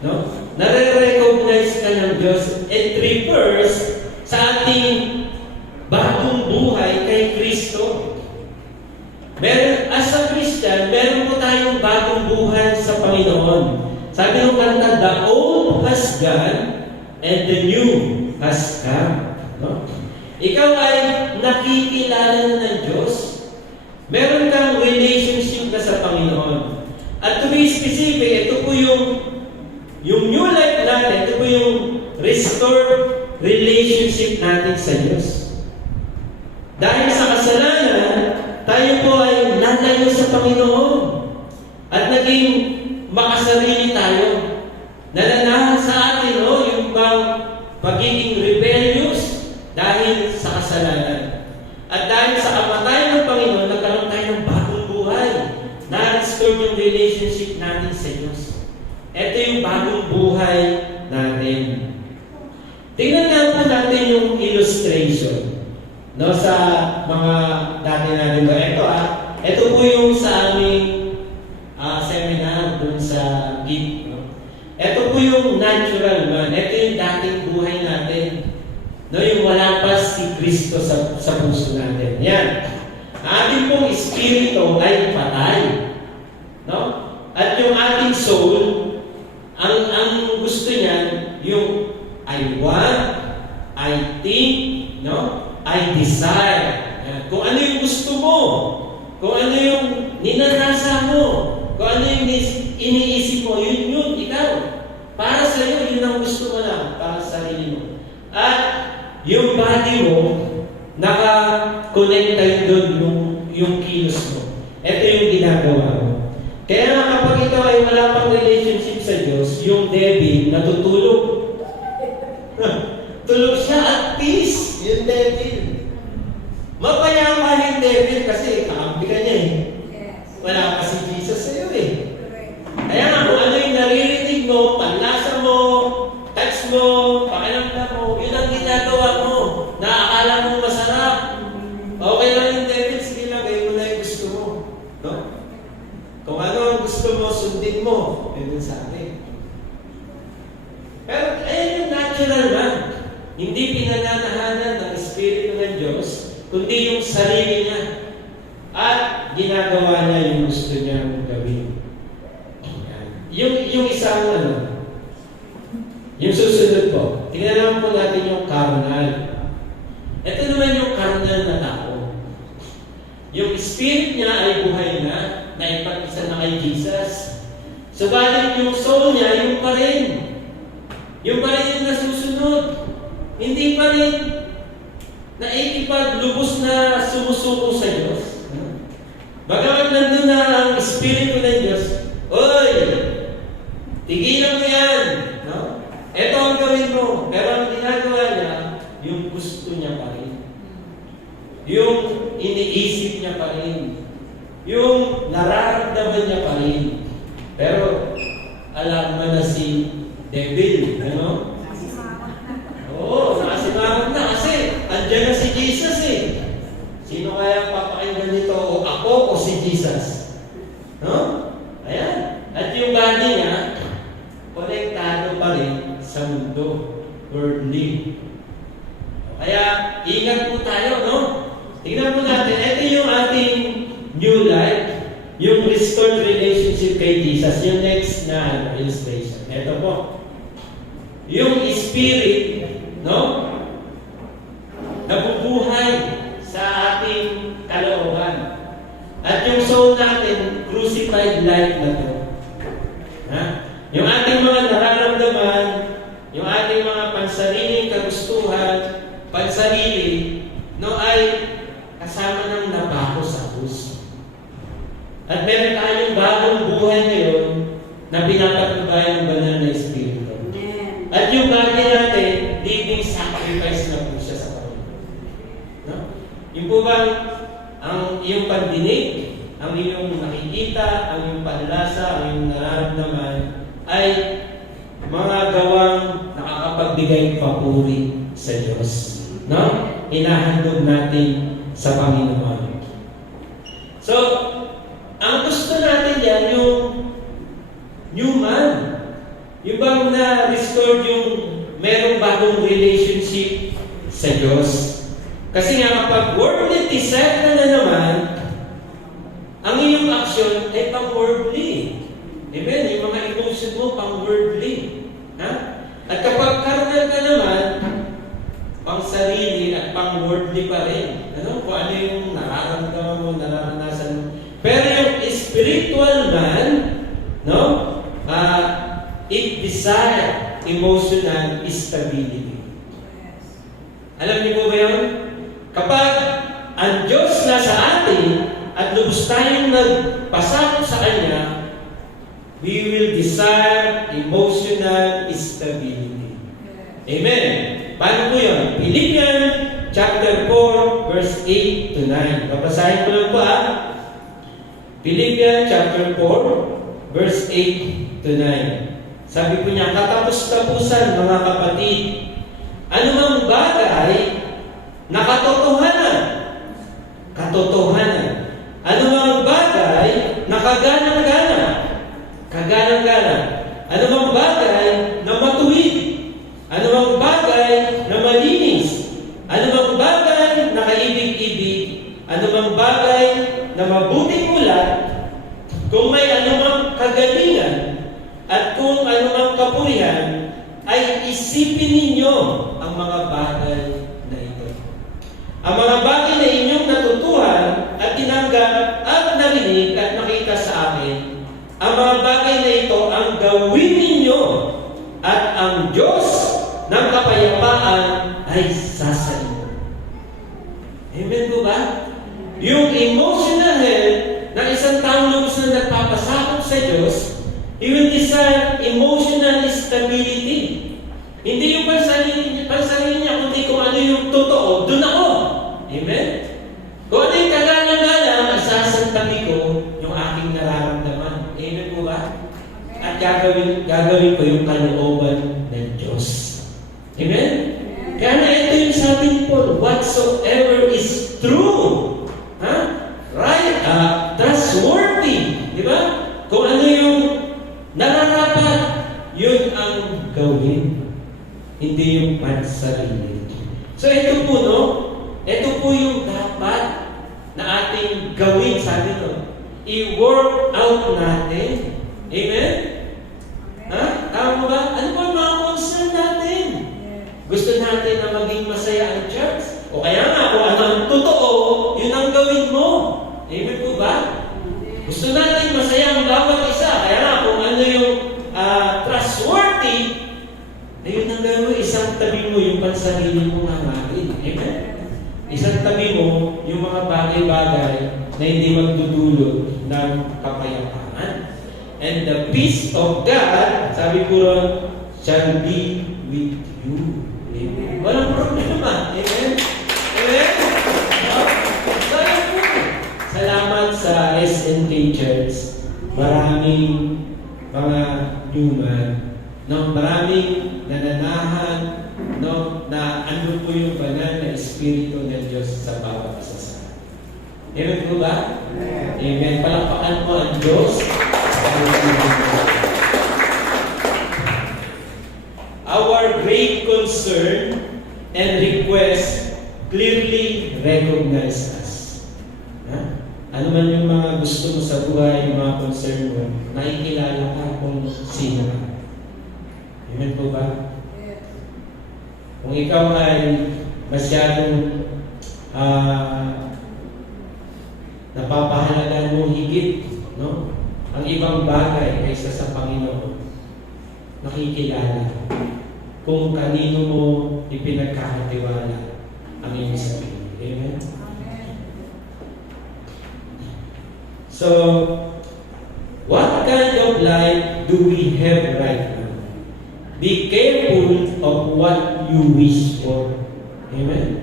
No? Nare-recognize ka ng Diyos. It refers sa ating bagong buhay kay Kristo. As a Christian, meron po tayong bagong buhay sa Panginoon. Sabi ng kanta, the old has gone and the new has come. No? Ikaw ay nakikilala na ng Diyos. Meron kang relationship na sa Panginoon. At to be specific, ito po yung new life natin, ito po yung restored relationship natin sa Diyos. Dahil sa kasalanan, tayo po ay nalayo sa Panginoon. At naging makasarili tayo. Nananahan sa atin, yung pagiging rebellious dahil sa kasalanan. At dahil sa kamatayan ng Panginoon, nagkaroon tayo ng bagong buhay. Na-restore yung relationship natin sa Diyos. Ito yung bagong buhay natin. Tingnan nga po natin yung illustration. no, sa mga dati natin ba. Ito po yung sa aming seminar dun sa GIP. No? Ito po yung natural man. Ito yung dating buhay natin. No, yung wala pa si Kristo sa puso natin. Yan. Ang ating pong espiritu ay patay. No? At yung ating soul, ang gusto niyan, yung I want, I think, no? I desire. Yan. Kung ano yung gusto mo, kung ano yung ninanasa mo, kung ano yung iniisip mo, yun, ikaw. Para sa iyo, yun ang gusto mo lang, para sa sarili mo. At yung body mo, naka-connect tayo doon yung kilos mo. Ito yung ginagawa mo. Kaya nga kapag ikaw ay wala pang relationship sa Diyos, yung devil natutulog. Tulog siya at peace, yung devil. Mapayapa yung devil kasi kakampi ka niya eh. Wala pa si Jesus sa iyo eh. Kaya nga kung ano yung naririnig mo, panlasa mo, touch mo, pakiramdam mo, yun ang ginagawa mo. Naakala mo masarap. Okay lang yung devil, sige lang, gawin mo na yung gusto mo. No? Kung ano ang gusto mo, sundin mo. Yun yung sabi. Pero ayun yung natural man. Hindi pinananahanan ng Espiritu ng Diyos, kundi yung sarili niya. At ginagawa niya yung gusto niyang gawin. Yung isang yung susunod po, tingnan naman po natin yung carnal. Ito naman yung carnal na tao. Yung spirit niya ay buhay na ipag-isa na kay Jesus. Subalit yung soul niya, yung pa rin. Yung pa rin yung nasusunod. Hindi pa rin lubos na sumusuko sa Diyos. Bagamat nandun na ang Espiritu ng Diyos, oy! Tigilan mo yan! No? Ito ang gawin mo. Pero ang ginagawa niya, yung gusto niya pa rin. Yung iniisip niya pa rin. Yung nararamdaman niya pa rin. Pero, alam mo na si devil. Ano? Oo, nakasimangot na kasi andyan na si Jesus eh. Sino kaya papakinggan nito? O ako o si Jesus? No? Ayan. At yung body niya, konektado pa rin sa mundo. Worldly. Kaya, ingat po tayo, no? Tingnan po natin, ito yung ating new life, yung restored relationship kay Jesus. Yung next na illustration. Ito po. Yung spirit, no? Nabubuhay sa ating kalooban. At yung soul natin, crucified life na to. Ha? Yung ating mga nararamdaman, yung ating mga pansariling kagustuhan, pansarili, no, ay kasama ng napako sa puso. At meron tayong bagong buhay ngayon na pinapatubayan ng banal na Espiritu. At yung bagay natin, living sacrifice na po siya sa Panginoon. No? Yung po bang ang iyong pandinig, ang iyong nakikita, ang iyong panlasa, ang iyong nararamdaman ay mga gawang nakakapagbigay papuri sa Diyos. No? Inahandog natin sa Panginoon. So, ang gusto natin yan, yung new man. Yung bang na-restored yung merong bagong relationship sa Diyos. Kasi nga kapag worldly desire ka na naman, ang iyong action ay pang-worldly. Amen? Yung mga emotion mo, pang-worldly. Ha? At kapag carnal ka naman, pang-sarili at pang-worldly pa rin. Ano? Kung ano yung nararamdaman mo, nararanasan mo. Pero yung spiritual man, no? It desire emotional stability. Alam niyo po ba yun? Kapag ang Diyos na sa atin at lubos tayong nagpasakop sa Kanya, we will desire emotional stability. Amen. Paano po yun? Philippians chapter 4, verse 8 to 9. Babasahin ko lang po Philippians chapter 4, verse 8 to 9. Sabi po niya, katapos-tapusan mga kapatid, anumang bagay na katotohanan katotohanan. Anumang bagay na kaganang-gana. Kaganang-gana. Anumang bagay na matuwid. Anumang bagay na malinis. Anumang bagay na kaibig-ibig. Anumang bagay na mabuting ulat. Kung may anumang kagalingan at kung anumang kapurihan, ay isipin ninyo ang mga bagay na ito. Ang mga bagay na inyong natutuhan at tinanggap at narinig at nakita sa akin, ang mga bagay na ito ang gawin ninyo at ang Diyos ng kapayapaan ay sasayin. Amen po ba? Yung emotional health ng isang taong lubos na nagpapasakop sa Diyos, He will desire emotional stability. Hindi yung pansarili niya, kundi kung ano yung totoo, dun ako. Amen? Kung ano yung kagana-gana, isasantabi ko yung aking nararamdaman. Amen po ba? At gagawin ko yung kalooban ng Diyos. Amen? Kaya na ito yung sabi ni Paul, whatsoever is true, right, trustworthy, di ba? Kung ano yung nararapat, yun ang gawin. Hindi yung pansarili. So ito po, no? Ito po yung dapat na ating gawin, sabi no? I-work out natin. Amen? Ha? Tama ba? Ano ba ang mga concern natin? Gusto natin na maging masaya ang church? O kaya nga, kung ano ang totoo, yun ang gawin mo. Amen po ba? Gusto natin masaya ang bawat isa. Kaya nga, kung ano yung trustworthy, ayun ang gawin mo, isang tabi mo yung pansarili mo hangarin. Amen? Isang tabi mo yung mga bagay-bagay na hindi magdudulot ng kapayapaan. And the peace of God, sabi ko ron, shall be with you. Amen? Walang problema. Amen? Amen? Salamat sa SNK Church. Maraming mga human, no, maraming nananahan, no, na ano po yung banal na Espiritu ng Diyos sa bawat isa sa atin. Amen po ba? Amen. Palakpakan mo ang Diyos. Our great concern and request clearly recognize us. Ano man yung mga gusto mo sa buhay, yung mga concern mo, nakikilala ka kung sino ka. Amen po ba? Kung ikaw ay masyadong napapahalagan mo higit, no? Ang ibang bagay kaysa sa Panginoon, nakikilala kung kanino mo ipinagkakatiwala ang iyong sarili. Amen? So, what kind of life do we have right now? Be careful of what you wish for. Amen?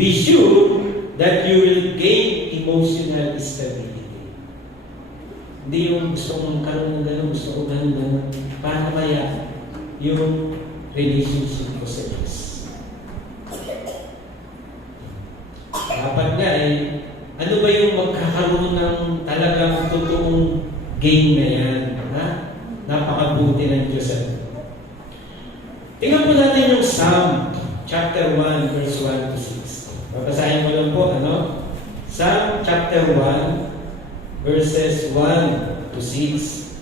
Be sure that you will gain emotional stability. Hindi yung gusto kong karoon ng gano'n, gusto ko gano'n. Paano kaya yung relationship ko sa Diyos? Dapat nga ano ba yung magkakaroon ng talagang totoong gain na yan? Ha? Napakabuti ng Diyos. Tingnan po natin yung Psalm chapter 1 verse 1 to 6. Babasahin mo lang po, ano? Psalm chapter 1 verses 1 to 6.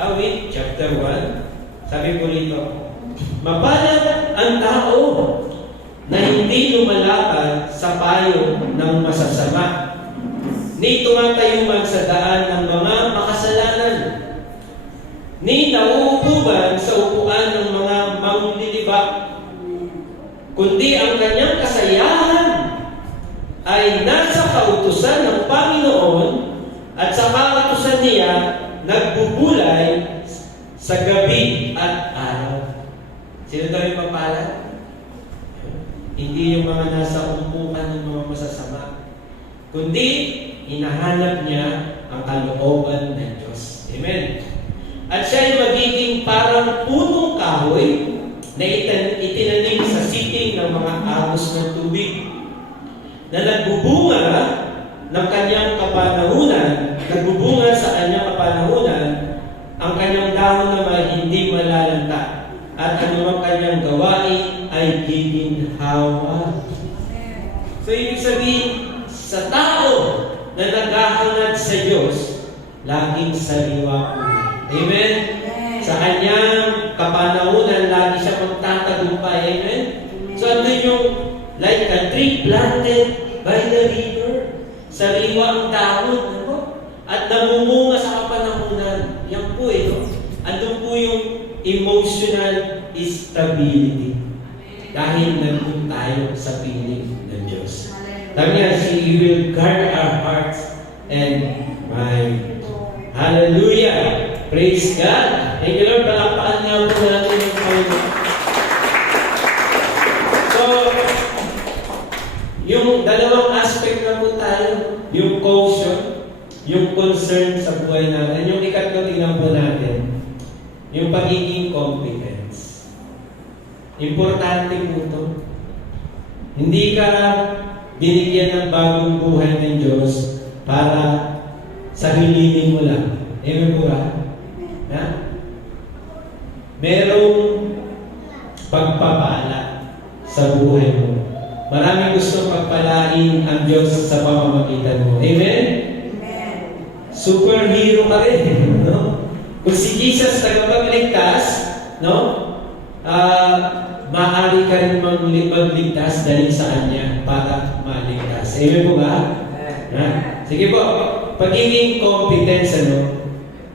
Awit chapter 1. Sabi po rito, mapalad ang tao na hindi lumalakad sa payo ng masasama, ni tumatayo man sa daan ng mga makasalanan, ni nauupuban sa upuan ng mga manglilibak, kundi ang kanyang kasayahan ay nasa kautusan ng Panginoon at sa kautusan niya nagbubulay sa gabi at araw. Sino daw yung mapalad? Hindi yung mga nasa umpukan ng mga masasama, kundi hinahanap niya ang kalooban ng Diyos. Amen. At siya ay magiging parang punong kahoy na itinanim sa siting ng mga agos ng tubig, na nagbubunga ng kanyang kapanahunan, nagbubunga sa kanyang kapanahunan, ang kanyang dahon naman hindi malalanta, at anumang kanyang gawain ay giginhawa. So, ibig sabihin, sa tao na naghahangad sa Diyos, laging sariwa po. Amen? Sa kanyang kapanahunan, lagi siya magtatagumpay. Amen? So, ano yung like a tree planted by the river. Sariwa ang dahon. Ano? At namumunga sa kapanahunan. Yan po eh. No? Andun po yung emotional stability. Dahil nandun tayo sa piling ng Diyos. Sabi niya, He will guard our hearts and mind. Hallelujah! Praise God! Thank you, Lord. Palakpakan nga po natin yung Panginoon. So, yung dalawang aspect na po tayo, yung caution, yung concern sa buhay natin, yung ikatlo tingnan po natin, yung pagiging competence. Importante po ito. Hindi ka binigyan ng bagong buhay ng Diyos para sarilinin mo lang. Amen po ba? Ha? Merong pagpapala sa buhay mo. Maraming gusto pagpalain ang Diyos sa pamamagitan mo. Amen? Amen. Superhero ka rin. No? Kung si Jesus tagapagligtas, no? Maaari ka rin magligtas dahil sa Kanya para maligtas. Amen po ba? Ha? Sige po, pagiging competence, ano?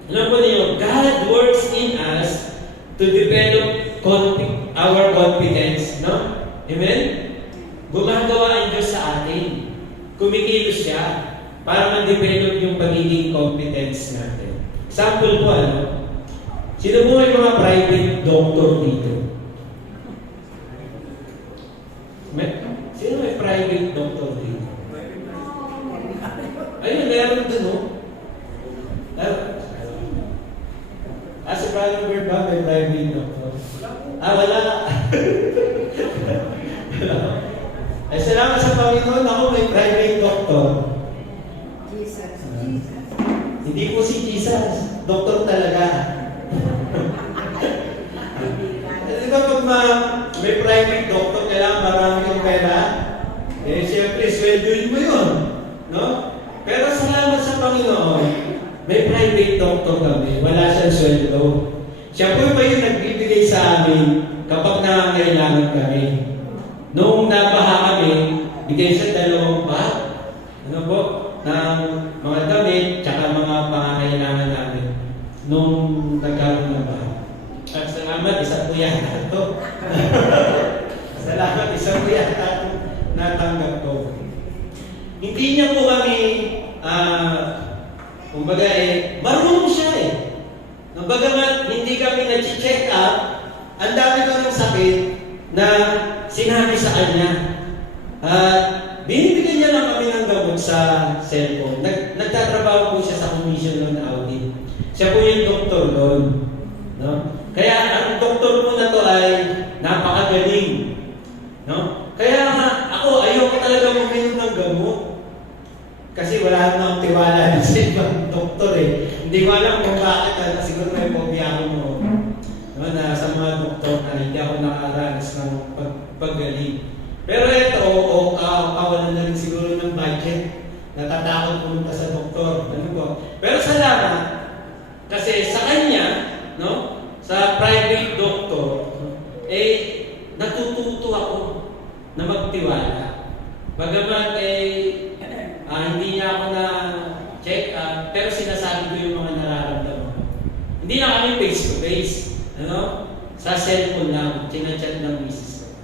Alam po niyo, God works in us to develop our competence, no? Amen? Gumagawa ang Diyos sa atin. Kumikilos siya para ma-develop yung pagiging competence natin. Example po, ano? Sino po may mga private doctor dito? Sino may private doctor dito? Ayun, meron dun, no? Si Brother Bird ba may private doctor? Wala. Ay, salamat sa Panginoon, ako may private doctor. Jesus. Hindi po si Jesus, doktor talaga. Di ba pag may private doctor, kailangan marami kang pera? Eh, siyempre, sweldoin mo yun. No? Pero salamat sa Panginoon, may private doctor kami. Wala siyang sweldo. Siya po ba yung nagbibigay sa amin kapag nangangailangan kami? Noong nabaha kami, bigay siya 2 bag. Ano po? Ng mga damit, tsaka mga pangangailangan namin. Noong nagkaroon ng baha. At salamat, isa po yata ito. Salamat, isa po yata natanggap ko. Hindi niya po kami, kumbaga marunong siya eh. Kumbaga hindi kami na-check up, ang dami ko ng sakit na sinabi sa kanya. Binibigyan niya lang kami ng gamot sa cellphone. Nagtatrabaho po siya sa commission ng audit. Siya po yung doktor doon. No? Kaya ang doktor po na to ay napakagaling. No? Kaya ako, ayoko talaga uminom ng gamot. Kasi wala na akong tiwala sa ibang doktor eh. Hindi ko alam kung bakit. Siguro may phobia ako mo. No, na sa mga doktor na hindi ako nakaranas ng paggaling. Pero ito, kawalan na rin siguro ng budget. Natatakot pumunta sa doktor. Ano po? Pero salamat. Kasi sa kanya, no, sa private doctor, natututo ako na magtiwala. Bagaman hindi niya ako na check up, pero sinasabi ko yung mga nararamdaman ko. Hindi na kami face to face. Ano? Sa cellphone lang, chinachat ng misis ko.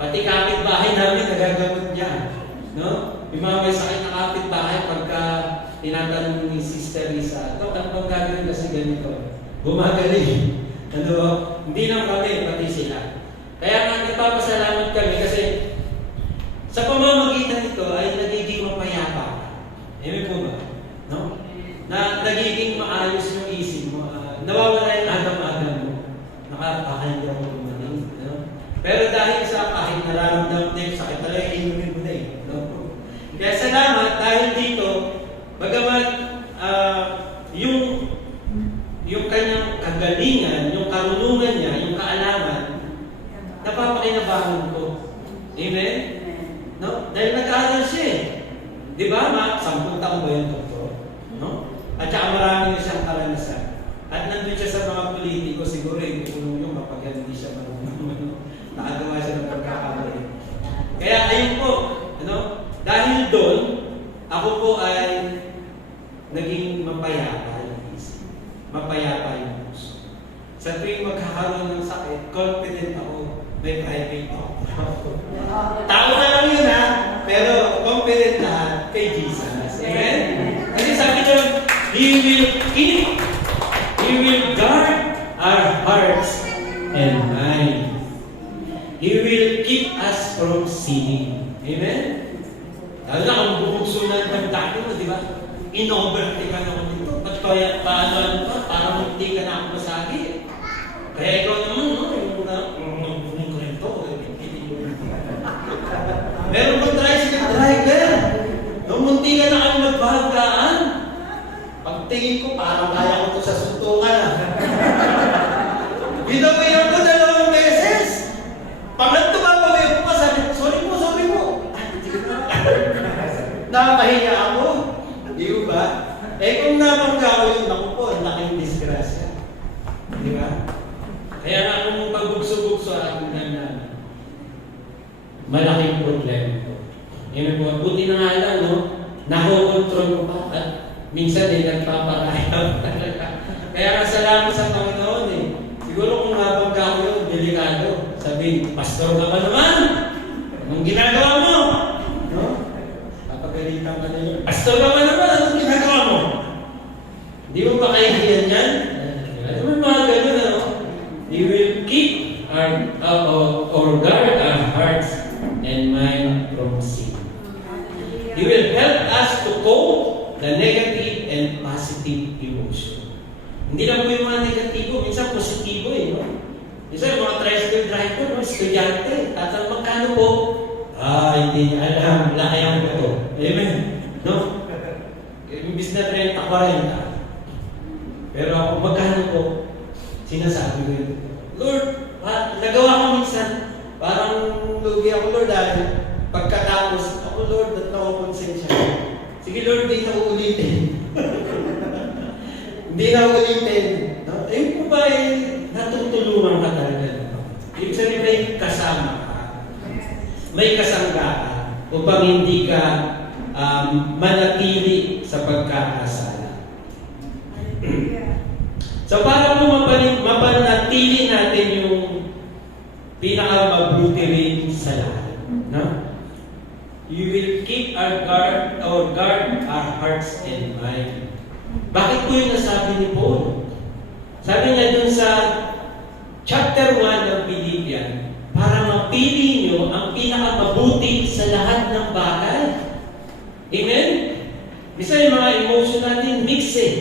Pati kapitbahay namin, nagagamot niya. No? Yung mga may sakit na kapitbahay, pagka tinatanong ni Sister Lisa, ano bang gagawin kasi ganito? Gumagaling. Ano? Hindi lang kami, pati sila. Kaya nga nagpapasalamat kami kasi sa pamamagitan nito ay nagiging mapayapa. Amen po ba? No? Na nagiging maayos yung isip mo. Nawawala yung agam-agam mo. Nakakakaya ako gumaling. No? Pero dahil sa kahit nararamdaman na yung sakit talaga, inumin mo na eh. No? Kaya salamat dahil dito, bagamat yung kanyang kagalingan, yung karunungan niya, yung kaalaman, napapakinabangan ko. Amen? No? Dahil nag-aaral siya eh. Di ba, 10 taon ba yung doktor? No? At saka marami na siyang karanasan. At nandun siya sa mga politiko, siguro yung tulong yung kapag hindi siya marunong. Nakagawa siya ng pagkakamali. Kaya ayun po, ano? Dahil doon, ako po ay naging mapayapa yung isip. Mapayapa yung puso. Sa tuwing magkakaroon ng sakit, confident ako, may private doctor ako. Tao na lang yun ha, pero confident lahat kay Jesus. Amen? Kasi sabi niya, He will keep, He will guard our hearts and mind. He will keep us from sinning. Amen? Lalo na kung bubugsunan ng dati mo, di ba? In-overtake ka naman dito. Ba't kaya paano pa? Parang hindi ka na ako masagi. Kaya ikaw naman, no? Yung kurento. Meron kang tricycle driver. Nung munti ka na kami magbahagaan. Pagtingin ko, parang kaya ko ito sa suntungan. Binabayan ko 2 beses. Pangatlo ba babayan ko pa, sabi ko, sorry po. Nakahiya ako. Di ba? Eh kung napangga ko yun, ako po, ang laking disgrasya. Di ba? Kaya nga kung pagbugso-bugso ang namin, malaking problema po. Yan po, buti na nga lang, no? Nakokontrol mo pa at minsan din nagpapakayap talaga. Kaya nga salamat sa Panginoon eh. Siguro kung napangga ko yun, delikado. Sabihin, pastor ka pa naman! Anong ginagawa mo? No? Papagalitan ka na yun. Pastor ka pa naman! Anong ginagawa mo? Hindi mo ba kaibigan yan? Ano man mga ganun, ano? He will keep or guard our hearts and mind from sin. He will help us to cope the negative and positive emotion. Hindi lang po yung mga negatibo, minsan positibo eh, no? Minsan yung mga tricycle driver, no? Estudyante, tatanong magkano po? Hindi niya alam, wala kayang ito. Amen? No? Imbis na 30-40. Pero ako, magkano po? Sinasabi ko yun. Lord, nagawa ko minsan, parang lugi ako, Lord, dahil pagkatapos, ako, Lord, at nakukonsensya. Sige, Lord, hindi na uulitin. Hindi na uulitin. No? Ayun po ba, natutulungan ka talaga. Ibig sabihin, may kasama ka. May kasangga ka upang hindi ka manatili sa pagkakasala. So para po mapanatili natin yung pinakamabuti rin sa lahat. No? You will keep our guard our hearts and mind. Bakit po yung nasabi ni Paul? Sabi niya dun sa chapter 1 ng Philippians, para mapili nyo ang pinakamabuti sa lahat ng bagay. Amen? Bisa yung mga emotion natin, mix eh.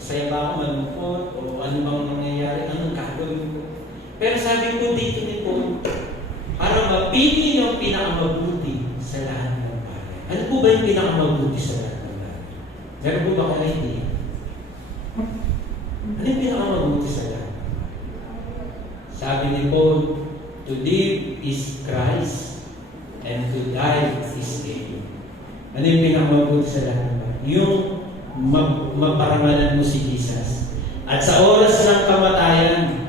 Saya ba ako malungkot? O ano bang nangyayari? Anong gagawin ko? Pero sabi ko dito ni Paul, para mapili nyo ang pinakamabuti sa lahat ng bagay. Ano po ba yung pinakamabuti sa lahat ng bagay? Meron po ba kayo idea? Ano yung pinakamabuti sa lahat? Sabi ni Paul, to live is Christ and to die is gain. Ano yung pinakamabuti sa lahat ng bagay? Yung maparangalan mo si Jesus. At sa oras ng kamatayan,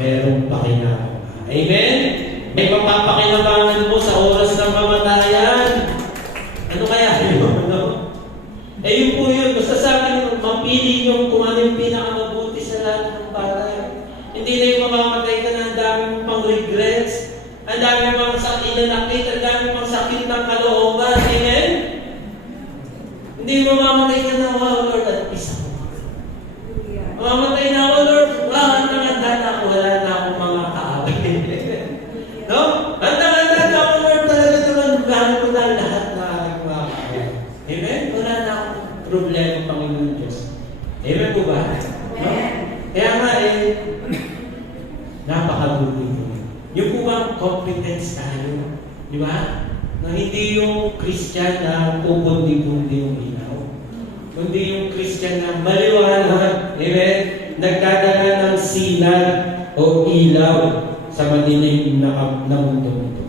merong pakinabangan. Amen? May mapapakinabangan mo sa oras ng kamatayan. Ano kaya yun? No? Yun po yun. Basta sa akin, mapili yung kung ano yung pinakamabuti sa lahat ng bagay. Hindi na yung mamamatay ka na ang daming pang regrets, ang daming pang inanakit, ang daming pang sakit ng kalooban. Amen? Hindi mamamatay ka na, wow, Lord, at isa ko. Mamamatay na ako, Lord, wow, handa na ako, wala na akong mga kaaway. No? Handa na ako, Lord, talaga naman, gano'n ko na lahat na aking mga kaaway. Amen? Wala na akong problema, Panginoon Diyos. Amen po ba? No? Kaya nga napakabuti ko. Yung po bang competence tayo? Di ba? Na hindi yung Christian na pupundi-pundi yung ilaw. Kundi yung Christian na maliwanag. Amen? Nagdadala ng sinag o ilaw sa madilim na mundo nito.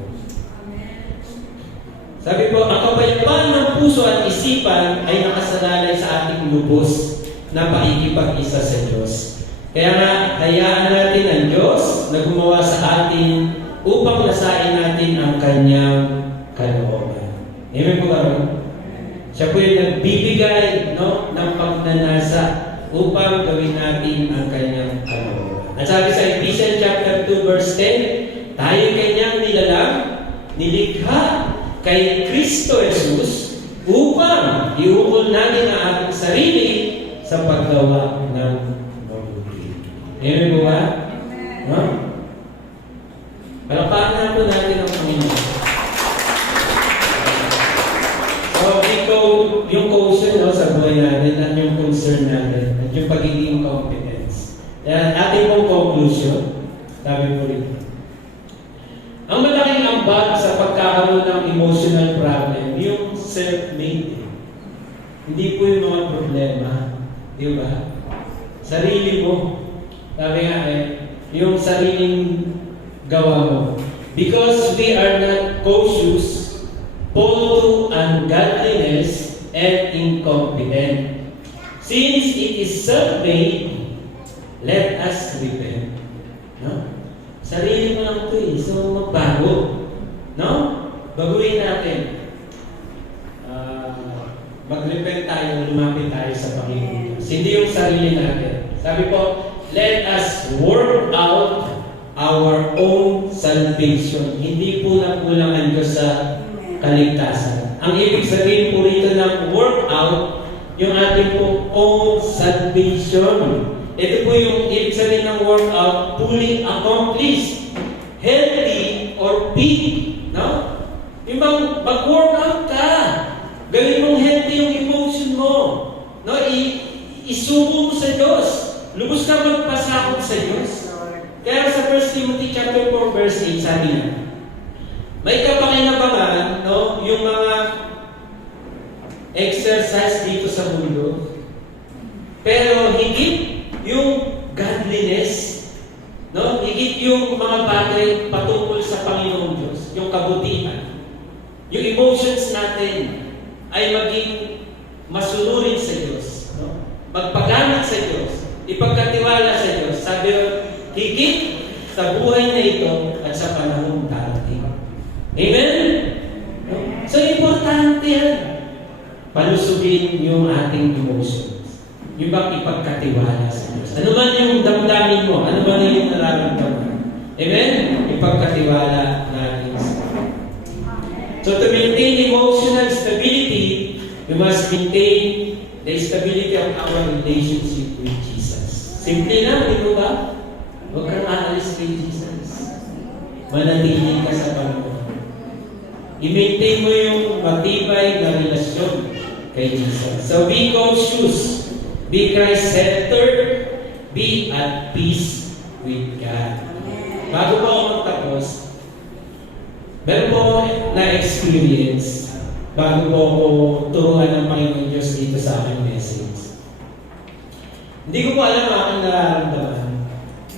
Sabi po, ang kapayapaan ng puso at isipan ay nakasalalay sa ating lubos na pakikipag-isa sa Diyos. Kaya nga, hayaan natin ang Diyos na gumawa sa atin upang nasain natin ang Kanyang kalooban. Amen po ba? Siya po yung nagbibigay ng pagnanasa upang gawin natin ang Kanyang kalooban. At sabi sa Ephesians chapter 2 verse 10, tayo Kanyang nilalang, nilikha kay Kristo Jesus upang iukol natin ang ating sarili sa paggawa ng mabuti. Amen po ba? No? Palakpakan na po natin ang Panginoon. So, yung concern sa buhay natin at yung concern natin at yung pagiging competence. Yan, ating pong conclusion, sabi po rin. Ang malaking ambag sa pagkakaroon ng emotional problem, yung self-made. Hindi po yung mga problema. Di ba? Sarili mo. Sabi nga yung sariling gawa mo. Because we are not cautious, prone to ungodliness, and incompetent. Since it is self-made, let us repent. No? Sarili mo lang ito eh. So, magbago. No? Baguhin natin. Mag-repent tayo, lumapit tayo sa Panginoon. Hindi yung sarili natin. Sabi po, let us work out our own salvation. Hindi po nakulang ang Diyos sa kaligtasan. Ang ibig sabihin po rito ng work out, yung ating po own salvation. Ito po yung ibig sabihin ng workout, fully accomplished, healthy, or fit. No? Yung bang mag-workout ka, gawin mong healthy yung emotion mo. No? Isubo mo sa Diyos. Lubos ka magpasakot sa Diyos. Kaya sa 1 Timothy chapter 4 verse 8, sabi niya, may kapakinabangan, no? Yung mga exercise dito sa mundo, pero higit yung godliness, no? Higit yung mga bagay patungkol sa Panginoong Diyos, yung kabutihan. Yung emotions natin ay maging masunurin sa Diyos, no? Magpagamit sa Diyos, ipagkatiwala sa Diyos. Sabi yun, higit sa buhay na ito at sa panahon darating. Amen? No? So, importante yan. Palusugin yung ating emotions. Yung bang ipagkatiwala sa Diyos. Ano man yung damdamin mo, ano man yung nararamdaman. Amen? Ipagkatiwala natin sa Diyos. So to maintain emotional stability, we must maintain the stability of our relationship with Jesus. Simple lang, di ba? Huwag kang aalis kay Jesus. Manatili ka sa Panginoon. I-maintain mo yung matibay na relasyon kay Jesus. So be cautious. Be Christ-centered. Be at peace with God. Bago po ako magtapos, meron po na-experience bago po ako turuan ng Panginoon Diyos dito sa aking message. Hindi ko po alam aking nararamdaman.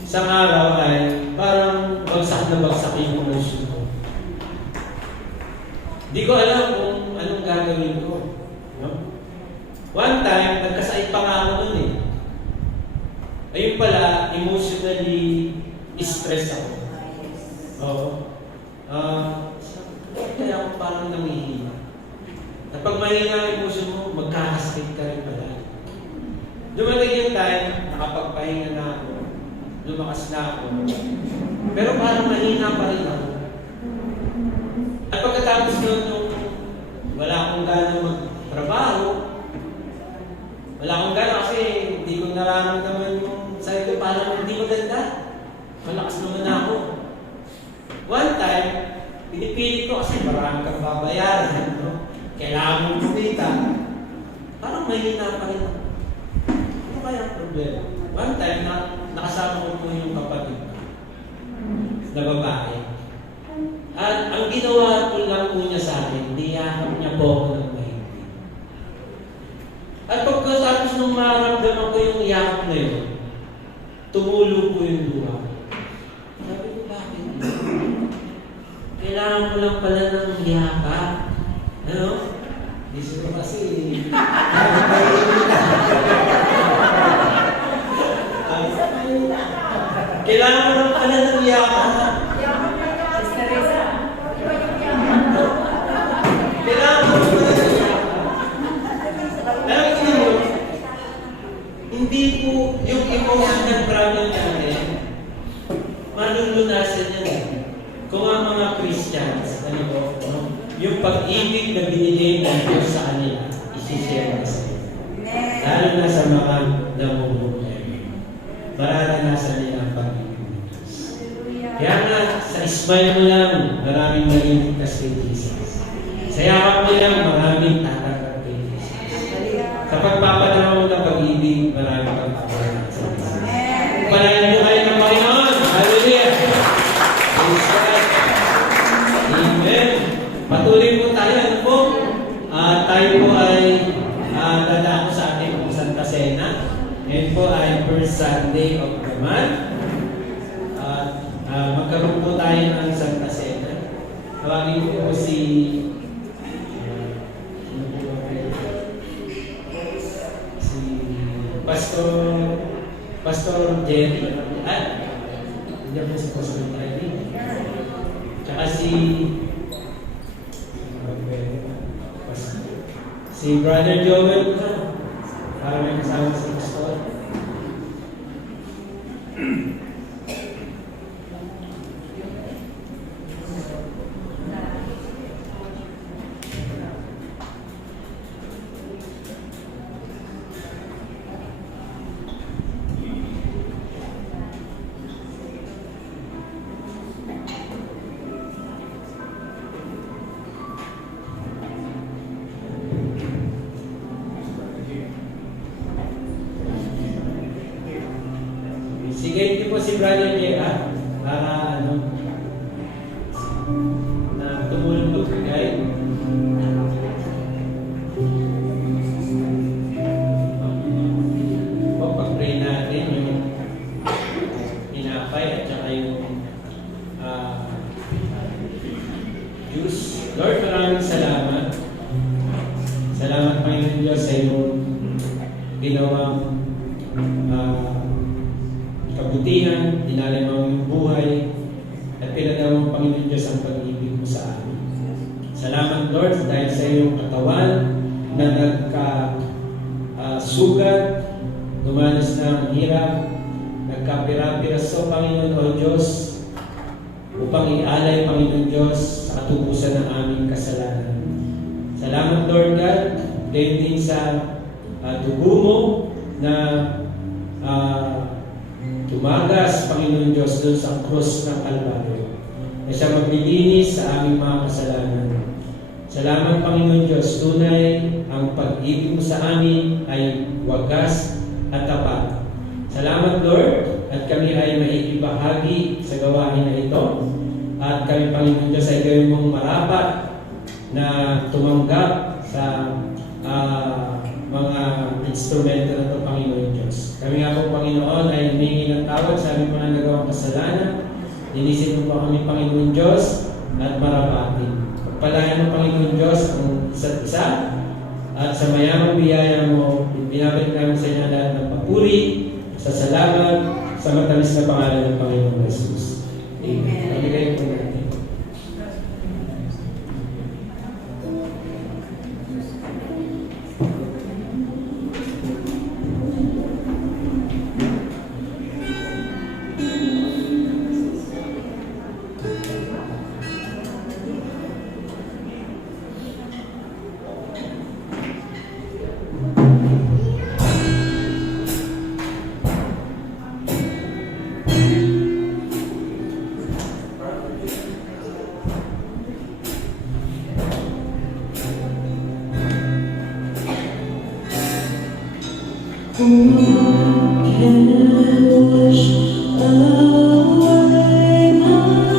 Isang araw ay parang bagsak na bagsak yung emotion ko. Hindi ko alam kung anong gagawin ko. No? One time, nagkasakit pa nga ako nun eh. Ayun pala, emotionally stress ako. Oo. Kaya ako parang namihina. At pag mahina ang emotion mo, magkakasakit ka rin pala. Dumating yung time, nakapagpahinga na ako. Lumakas na ako. Pero parang mahina pa rin ako. At pagkatapos nun, wala akong gana magtrabaho. Wala akong gana kasi hindi ko nararamdaman yung sa'yo ko parang hindi maganda. Malakas naman ako. One time, pinipilit ko kasi marami kang babayaran. No? Kailangan mong kumita. Parang mahina pa rin ako. Ano kaya ang problema? One time, nakasama ko po yung kapatid ko. na babae. At ang ginawa ko lang po niya sa akin, niyakap niya po ako ng mahigpit. At pagkatapos nung maramdaman ko yung yakap na yun, tumulo po yung luha ko. Sabi ko, bakit? Kailangan ko lang pala ng yakap. Ano? Isip ko kasi, kailangan ko lang pala ng yakap. Sister Reza. Kailangan ko lang pala ng yakap. Alam niyo, hindi po yung emotional problem natin, malulunasan yan. Kung ang mga Christians, ano po, yung pag-ibig na binigay ng Diyos sa kanila, isishare na sa iyo. Lalo na sa mga namumuhay. Mararanasan nila ang pag-ibig ng Diyos. Kaya nga, sa smile mo lang, maraming maliligtas kay Jesus. Sa yakap mo lang, maraming tatanggap kay Jesus. Sa pagpapadama mo ng pag-ibig, maraming pagpapadama sa Jesus. Palayan mo kayo ng Panginoon. Hallelujah! Praise God! Amen! Patuloy po tayo. Ano po? Tayo po ay dadako sa ating Santa Cena. Ngayon po ay first Sunday of the month. Magkaroon po tayo ng Santa Cena. Tawagin ko po si Pastor Jerry. Hindi po si Pastor Jerry. Tsaka si Brother Joel. Para may kasama si Pastor. Sige, hindi po si Brother Jera para na tumulong magbigay. Pag-pray natin yung hinapay at saka yung juice. Lord, maraming salamat. Salamat Panginoon Diyos sa iyong ginawang kabutihan, dinalay mo ang buhay, at pinadawang Panginoon Diyos ang pag-ibig mo sa amin. Salamat Lord dahil sa iyong katawan na nagka-sugat, dumanas na ang hirap, nagkapira-piraso Panginoon o Diyos, upang ialay Panginoon Diyos sa katubusan ng aming kasalanan. Salamat Lord God, gayon din sa dugo mo na tumagas, Panginoon Diyos, doon sa krus ng Kalbaryo, na siya maglilinis sa aming mga kasalanan. Salamat, Panginoon Diyos, tunay ang pag-ibig mo sa amin ay wagas at tapat. Salamat, Lord, at kami ay maikibahagi sa gawain na ito. At kami, Panginoon Diyos, ay gawin mong marapat na tumanggap sa mga instrumento na ito, Panginoon Diyos. Kami nga po, Panginoon, ay humingi ng tawad sa aming mga nagawang kasalanan. Linisin mo po kami, Panginoon Diyos, at marapatin. Pagpalayan mo, Panginoon Diyos, ang isa't isa, at sa mayamang biyaya mo, binabalik namin sa inyo lahat ng papuri, sa salamat, sa matamis na pangalan ng Panginoon Jesus. Amen. Pagigay po natin. Who can wash away my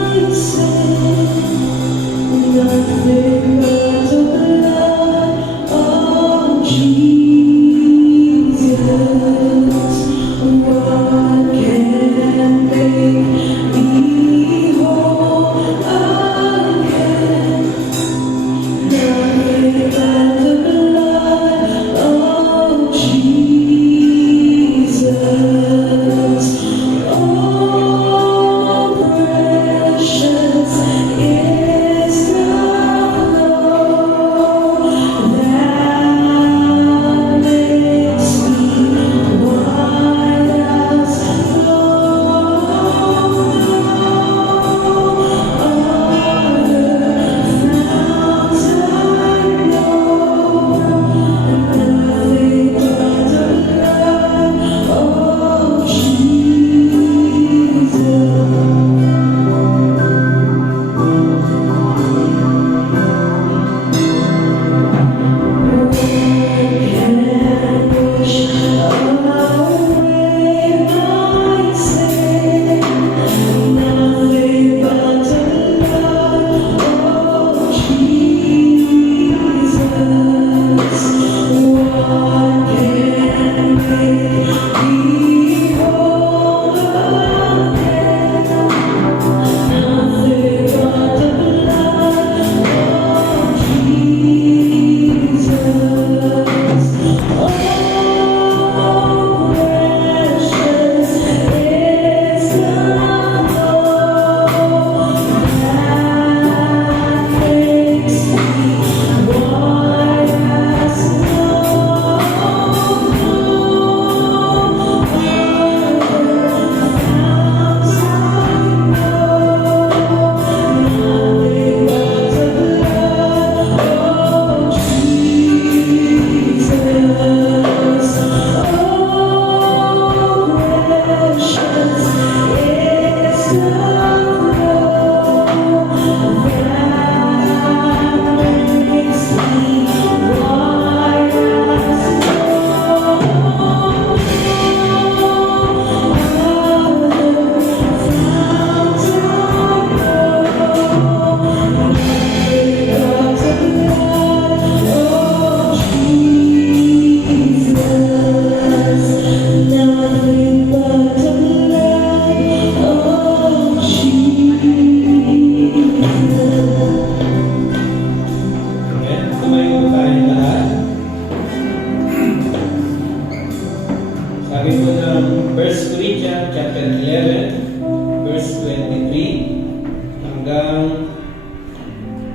hanggang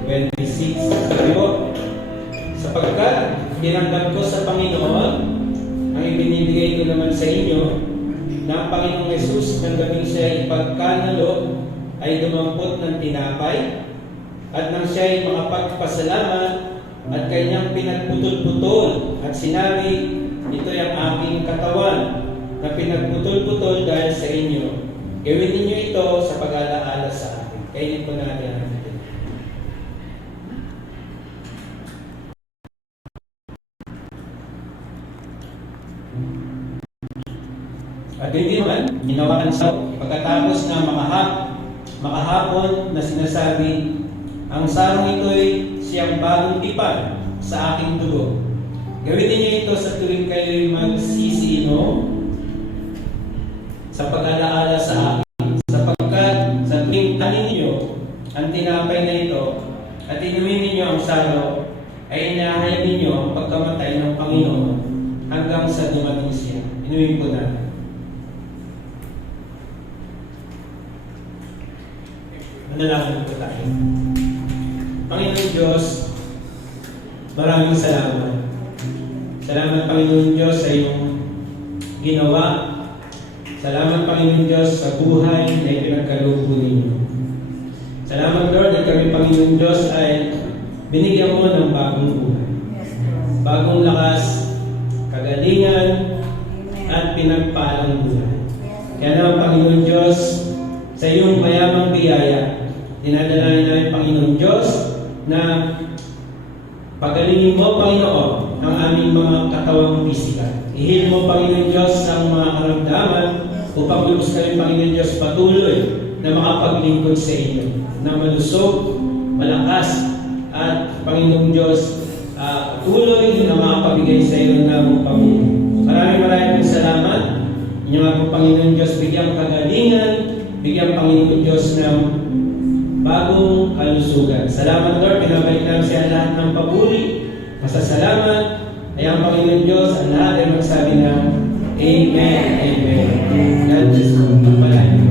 26. Sabi ko, sapagkat tinanggap ko sa Panginoon, ang ibinibigay ko naman sa inyo, na ang Panginoong Yesus ng gabing siya ipagkanalo ay dumampot ng tinapay, at nang siya ay makapagpasalamat at kanyang pinagputol-putol at sinabi, ito'y ang aking katawan na pinagputol-putol dahil sa inyo. Gawin ninyo ito sa pag-alaala sa akin. Kainin po natin ang atin. At hindi naman, ginawa sa pagkatapos na makahapon na sinasabi, ang sarong ito'y siyang bagong tipan sa aking dugo. Gawin ninyo ito sa tuwing kayo'y magsisiinom sa pag-alaala sa akin. Sapagkat sa tuwing kanin ninyo ang tinapay na ito at inumin ninyo ang saro, ay inahayag ninyo ang pagkamatay ng Panginoon hanggang sa dumating siya. Inumin po natin. Manalangin po tayo. Panginoon Diyos, maraming salamat. Salamat Panginoon Diyos sa iyong ginawa. Salamat Panginoon Diyos sa buhay na ipinagkaloob po ninyo. Salamat Lord at kami Panginoon Diyos ay binigyan mo ng bagong buhay. Bagong lakas, kagalingan, at pinagpalang buhay. Kaya naman Panginoon Diyos, sa iyong mayamang biyaya, dinadalangin namin Panginoon Diyos na pagalingin mo Panginoon ang aming mga katawang pisikal. Ihil mo Panginoon Diyos ang mga karamdaman upang lubos kami Panginoon Diyos patuloy na makapaglingkod sa inyo, na malusog, malakas, at Panginoon Diyos patuloy na makapabigay sa iyo ng pamumuhay. Maraming salamat. Inyo nga po Panginoon Diyos, bigyang kagalingan, bigyan Panginoon Diyos ng bagong kalusugan. Salamat Lord, pinabalik namin sa lahat ng papuri. Masasalamat ay ang Panginoon Diyos, ang lahat ay magsabi ng Amen, Amen. God bless you. Magpalain.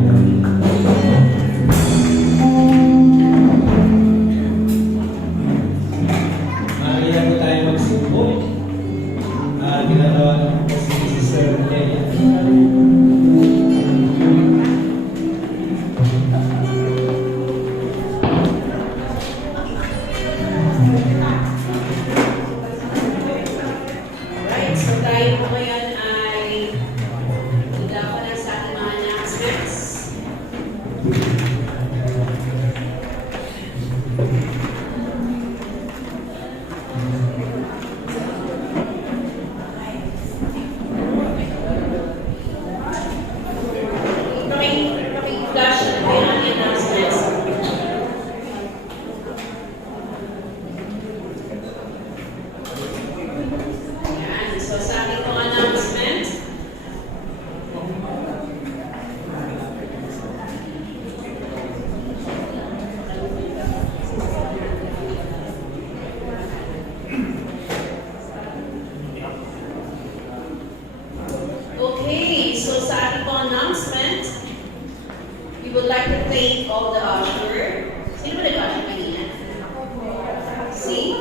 Maaari na po tayo magsimbo. Tinatawagan po si Sister Leia. Alright, so tayo po ngayon ay ko na sa ating mga announcements. Paki-flash na po yung ating announcements. Ayan, so sa ating pong announcement, okay, so sa ating pong announcement, we would like to thank all the usher. Sino ba nag-usher kanina? Si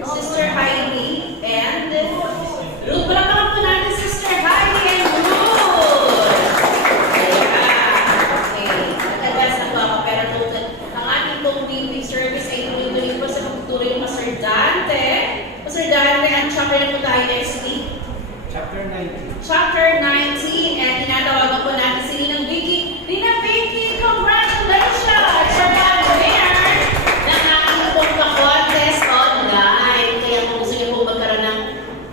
Sister Heidi and Ruth. Palakpakan po natin Sister Heidi and Ruth. Okay, natagas na po ako pero noted. Ang ating pong weekly service ay tuloy-tuloy po sa pagtutuloy ng Pastor Dante. Pastor Dante, ang chapter na po tayo next week. Chapter 19. Chapter 19, and tinatawagan po natin si Ninang Vicky. Ninang Vicky, congratulations! Sa pag-winner ng ating pong contest online. Kaya kung gusto niyo po magkaroon ng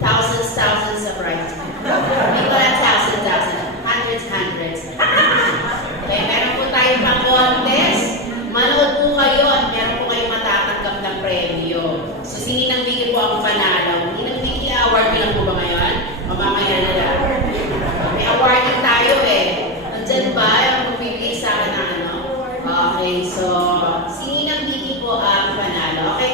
thousands of rights. Hindi ko lang thousands. Hundreds. Okay, meron po tayong pang-contest. Manood po kayo at meron po kayong matatanggap na premyo. So, si Ninang Vicky po ang panalo. Ninang Vicky, award niyo lang po ba ngayon? Mamamaya na lang. May awarding tayo eh. Nandyan ba? Ang magbibigay sa akin ng ano? Okay, so, si Ninang Vicky po ang panalo. Okay?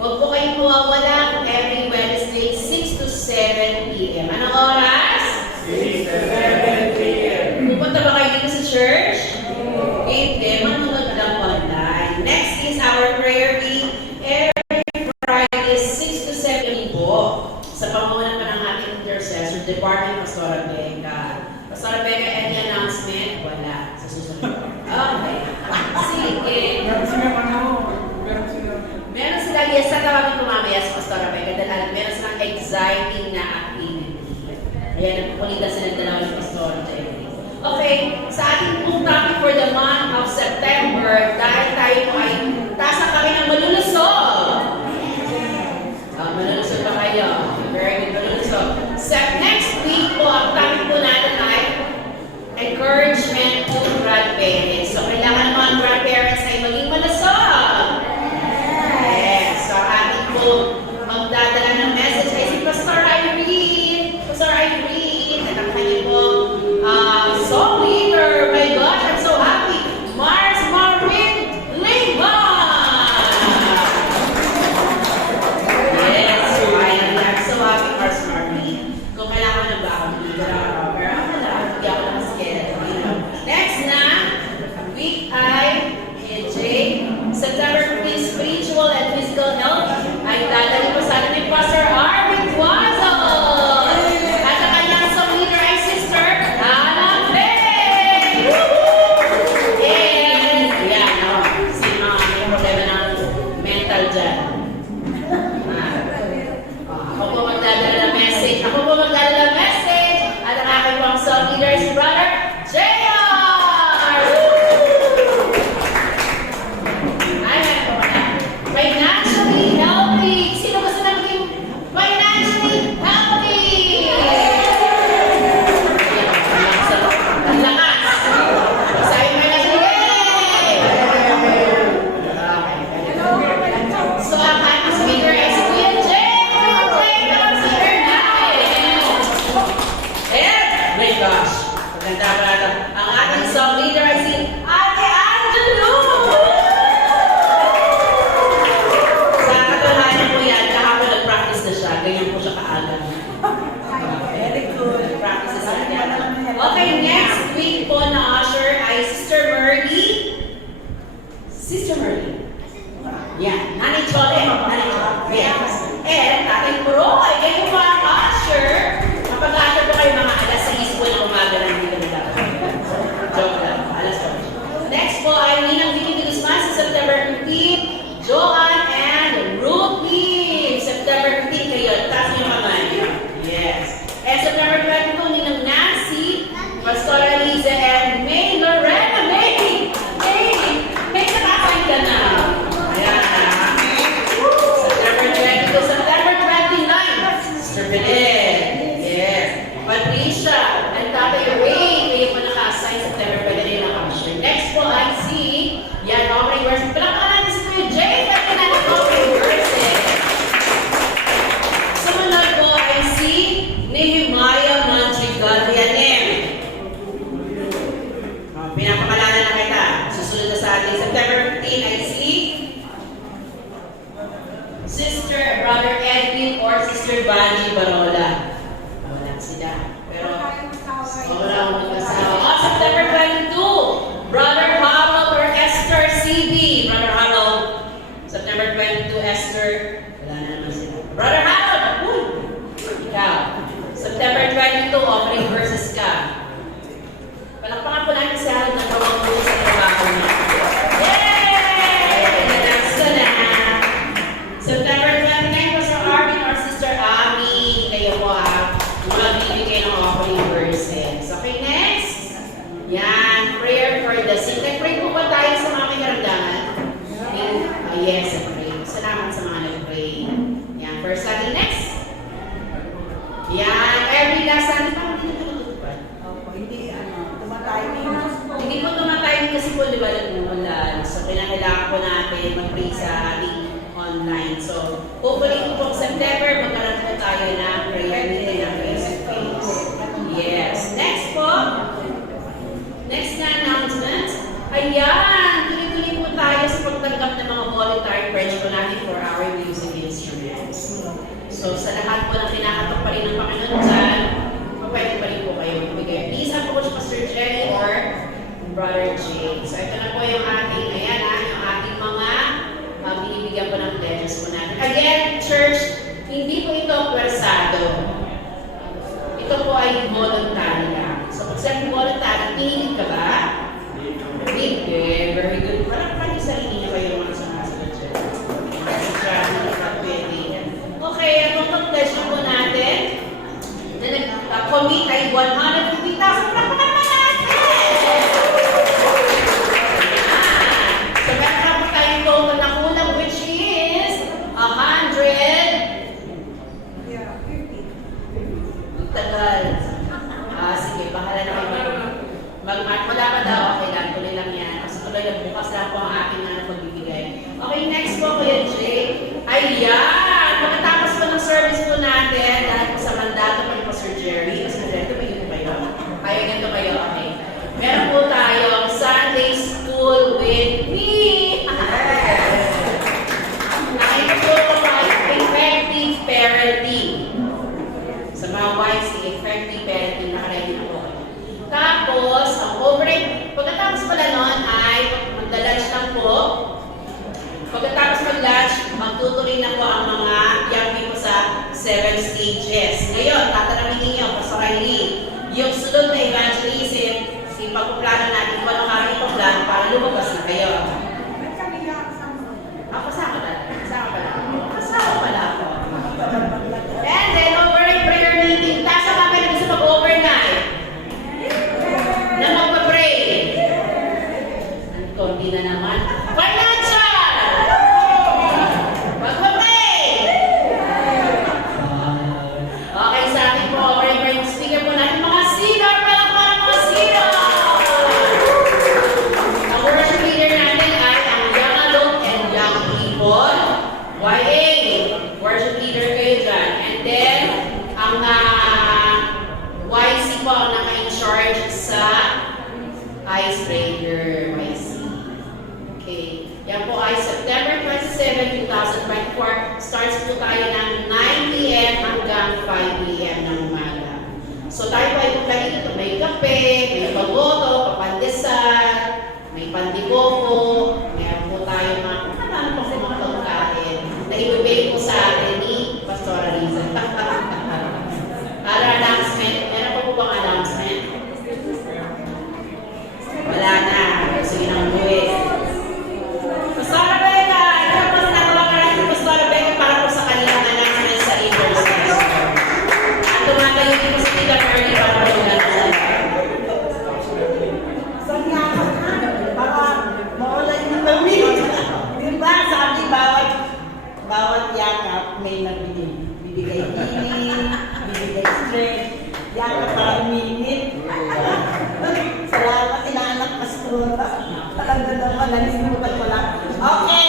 Huwag po kayong mawawala every Wednesday, 6 to 7 p.m. Anong oras? 6 to 7 p.m. Pupunta ba kayo dito sa church? Hindi. Manonood lang po Meron sila, yes, sa tawagin ko mamaya sa Pastora Becca, dahil meron silang exciting na activity. Ayan, nagpupunita sila dalawa ni Pastor Jenny. Okay, sa ating pong topic for the month of September, dahil tayo po ay tasa kami ng malulusog. Malulusog ba kayo? Very good, malulusog. Next week po, ang topic po natin ay encouragement to grandparents. So, kailangan mga grandparents ay maging malusog. Yes, so ating po magdadala ng message ay si Pastor Irene. Pastor Irene, at ang kanyang po song leader. My gosh, I'm so happy. Mars Marvin Lehman. Yes, I'm so happy, Mars Marvin. Kung kailangan na ba ako dito na pero ako na, hindi ako nakaskeda. Next na week ay AJ, September 15, spiritual and physical health ay dadali po sa atin ni Pastor Arvin Tuazo. At ang kanyang song leader ay Sister Hannah Faye. And, yan, no, si mga may problema ng mental dyan. Ako po magdadala ng message. Ako po magdadala ng message. At ang aking pong song leader si Brother J.R. Financially healthy. Sino gusto na maging financially healthy? Ang lakas. Sabi financially so, ang ating speaker ay si Kuya Jay. Ang speaker natin. And, my gosh. Maganda pa natin. Ang ating song leader ay si Ate Angelo. Sa katunayan po yan, kahapon nag-practice na siya. Ganyan po siya kaaga. Very good. Practice na siya. Okay, next week po na usher ay Sister Merly. Sister Merly. Yan. Nanay Chole. Nanay Chole. Yes. And ating pro ay kayo po ang usher. Kapag-usher po kayo mga alas 6 po na umaga ng dito nila. Joke lang. Alas 6. Next po ay Ninang Vicky de Guzman sa September 15. Joanne and Ruth Lee. September 15 kayo. Taas niyo kamay. Yes. And September 22, Ninang Nancy, Pastora Liza, and May Lorena. May nakakain ka na. Ayan. September 22, September 29, Sister Belen. Yes. Patricia and Tatay Ray. Kayo po naka-assign September 29 na kami. Next po ay si Yan Offering Verses. Palakpakan natin si Kuya Jay. Pwede natin Offering Verses. Sumunod po ay si Nehemiah Manjigadrianem. Pinapakalala na kita. Susunod na sa ating September 15 ay si Sister Brother Edwin or Sister Bani Barola. Wala sila. Pero wala akong magkasawa. September 22, Brother Harold or Esther CB. Brother Harold. September 22, Esther. Wala na naman sila. Brother Harold! Uy! Ikaw. September 22, Offering Verses ka. Palakpakan po natin si Harold na pamanggulo sa trabaho niya. Yay! Next na. September 29 po sa Arvin or Sister Ami. Kayo po magbibigay ng offering verses. Okay, next. Yan, prayer for the sick. Nag-pray po ba tayo sa mga may karamdaman? Yes, pray. Salamat sa mga nag-pray. Yan, first Sunday next. Yan, every last Sunday pa hindi na natutupad. Hindi po tumatay kasi po liba nag-uulan. So, kailangan po natin mag-pray sa ating online. So, hopefully po September, magkaroon po tayo na prayer meeting na face-to-face. Yes. Next po. Next na announcement. Ayan, tuloy-tuloy po tayo sa pagtanggap ng mga voluntary pledge po natin for our music instruments. So, sa lahat po ng kinakatok pa rin ng Panginoon dyan, pwede pa rin po kayo magbigay. Please, ako po si Pastor Jenny or Brother Jay. So, ito na po yung ating, ayan yung ating mga binibigyan po ng pledges po natin. Again, church, hindi po ito pwersado. Ito po ay voluntary lang. So, kung saan voluntary, tingin ka ba? Very good. Parang yung sarili niya din ako ang mga young people sa 7 stages. Ngayon, tatanungin ninyo, Pastor Riley, yung sunod na evangelism, pagpuplano natin kung anong aming pagplano para lumabas na kayo. Kasama pala ako. And then, overnight prayer meeting. Taas ang kami gusto mag-overnight. Na magpa-pray. Konti na naman. Financial! Magpa-pray! Okay, sa akin po, overnight prayer speaker po natin, mga senior pala po, mga senior! Ang worship leader natin ay ang young adult and young people. YA, worship leader kayo dyan. And then, ang YC po ang naka-in-charge sa icebreaker. YC. Okay. Yan po ay September 27, 2024. Starts po tayo ng 9 p.m. hanggang 5 p.m. ng umaga. So tayo po ay kumpleto. May kape, may bagoto, papandesal, may pandiboko, meron po tayo mga ano po mga pagkain na ibibigay po sa atin ni Pastor Riza. Para announcement, meron po bang announcement? Wala na. Gusto yun ang buwis. Pastor Rebecca, ito po sa nagawa natin Pastor Rebecca para po sa kanilang announcement sa intercessor. At tumatayo din po sa Tita Carly para po yung announcement. Diba, sabi bawat yakap may nagbigay. Bibigay healing, bibigay strength, yakap para uminit. Salamat, inaanak Pastor. Talaga naman, nalisimutan ko lang. Okay,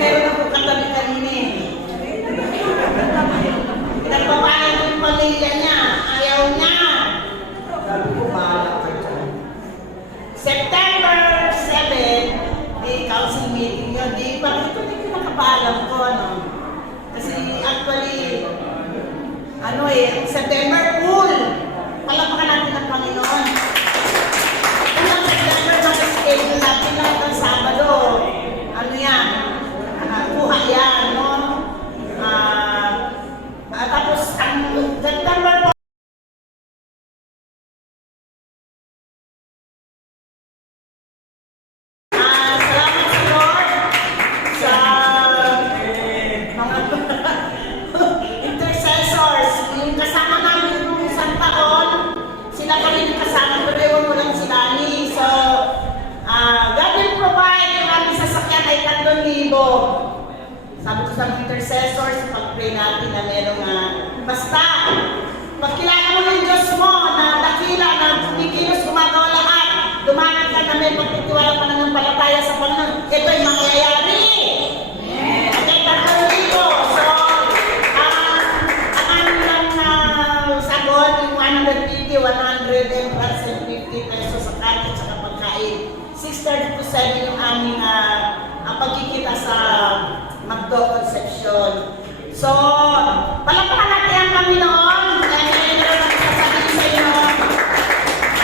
meron ako katabi kanina eh. Pinagpapalan ko yung pamilya niya. Ayaw niya. Sabi ko, bahala ka dyan. September 7, may council meeting yun. Di ba, ito na pinakapalam ko, ano. Kasi actually, September full. Palapakan natin ang Panginoon. Unang September, mag-schedule natin lahat ng Sabado. Ano yan? Kuha yan, no? Tapos, ang September po, salamat sa Lord sa mga intercessors. Yung kasama namin nung isang taon, sila kami yung kasama, pero ewan mo lang si Dani. So, God will provide yung aming sasakyan ay 3,000. Sabi ko sa mga intercessors, pag-pray natin na merong basta, pagkilala mo ng Diyos mo na dakila, na kumikilos, gumagawa lahat, dumanag ka na may pagtitiwala pa ng palataya sa Panginoon, ito'y mangyayari. Okay, 3,000. So, ang aming sagot, yung 150, 100, and plus 50 pesos sa kanin sa pagkain. 6:30 to 7 yung aming pagkikita sa Magdo Concepcion. So, palapakan natin ang Panginoon. And then, sasabihin sa inyo,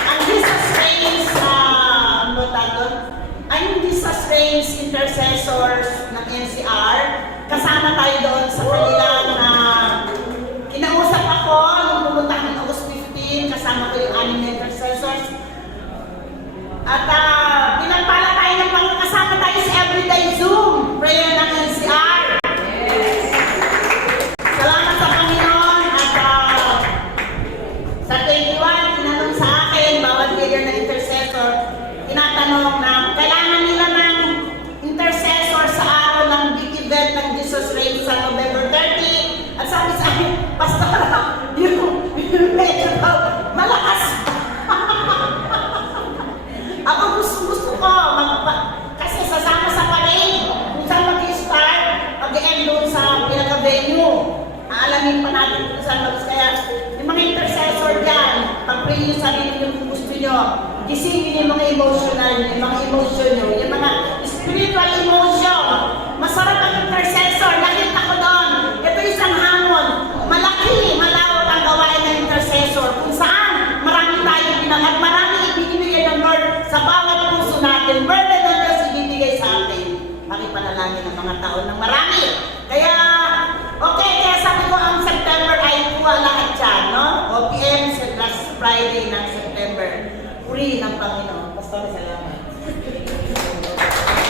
ang Jesus Reigns, ang Jesus Reigns intercessors ng NCR, kasama tayo doon sa kanilang kinausap ako nung pumunta ng August 15, kasama ko yung 6 na intercessors. At pinagpala tayo ng pagkakasama tayo sa everyday Zoom prayer ng NCR. Salamat sa Panginoon. At sa 21, tinanong sa akin, bawat leader na intercessor, tinatanong na kailangan nila ng intercessor sa araw ng big event ng Jesus Reigns sa November 30. At sabi sa akin, Pastor, yung medyo malakas. Ako gusto ko, kasi sasama sa parade, kung saan mag-i-start, mag-i-end doon sa pinaka-venue. Aalamin pa natin kung saan mag-kaya. Yung mga intercessor dyan, pag-pray nyo sarili nyo kung gusto nyo, gisingin yung mga emotional nyo, yung mga emotion nyo, yung mga spiritual emotion. Masarap ang intercessor, nakita ko doon. Ito isang hamon. Malaki, malawak ang gawain ng intercessor. Kung saan, marami tayong pinag- at marami akin, burden ng Diyos ibibigay sa akin. Pakipanalangin ng mga tao ng marami. Kaya, okay, kaya sabi ko ang September ay kuha lahat yan, no? OPM, last Friday ng September. Puri ng Panginoon. Pastor, salamat.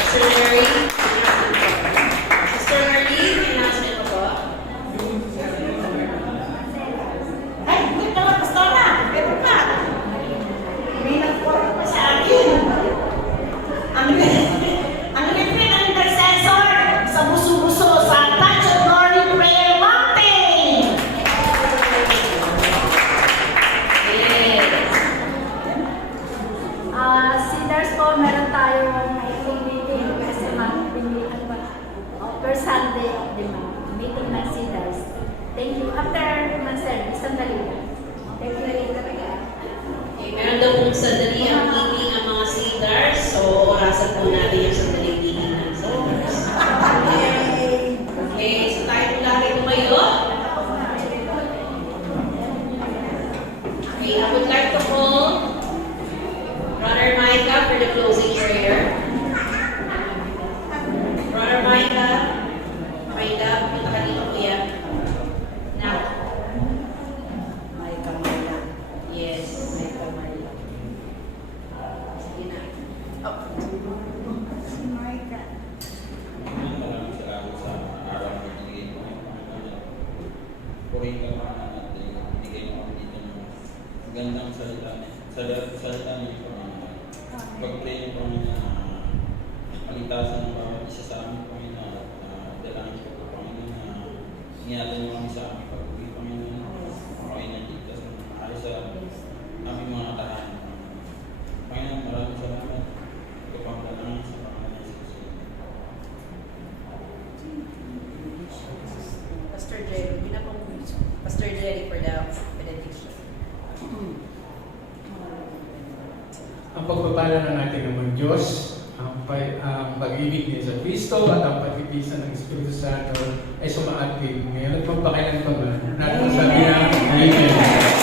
Sister Mary, Sister Marlene, may announcement po po. Ay, hindi ka lang, Pastora. Meron pa. May nag-call pa sa akin. Ang libre ng intercessor sa buso-buso sa Touch of Glory Prayer Mountain. Yes. Sinners po, meron tayong meeting kasi per Sunday of the month. Meeting ng sinners. Thank you. After man-service, sandali lang. Thank you. Okay, meron daw pong sandali ang meeting ang mga cedars. So, orasan po natin yung sandali meeting ng cedars. Okay, so tayo po lagi tumayo. Okay, I would like to call Brother Micah for the closing prayer. Brother Micah, punta ka dito kuya. Now. May kamay. Yes. May kamay. Sige na. Maraming salamat sa araw na binigay mo. Purihin ka pa natin. Binigay mo kami dito ng gandang salita niyo po. Pag-pray niyo po na paligtasan ng bawat isa sa amin po na dalangin ko po Panginoon na ingatan niyo kami sa aming pag-uwi Panginoon. Okay na dito sa maayos sa aming mga tahanan. Panginoon, maraming salamat. Ito pang dalangin sa Panginoon ng Jesus. Pastor Jerry, yun na pong Pastor Jerry for the benediction. Ang pagpapala ng ating naman Diyos, ang pag-ibig niya sa Kristo at ang pagtitisan ng Espiritu Santo ay sumaating ngayon at magpakailan pa man. Natin sabi na, Amen.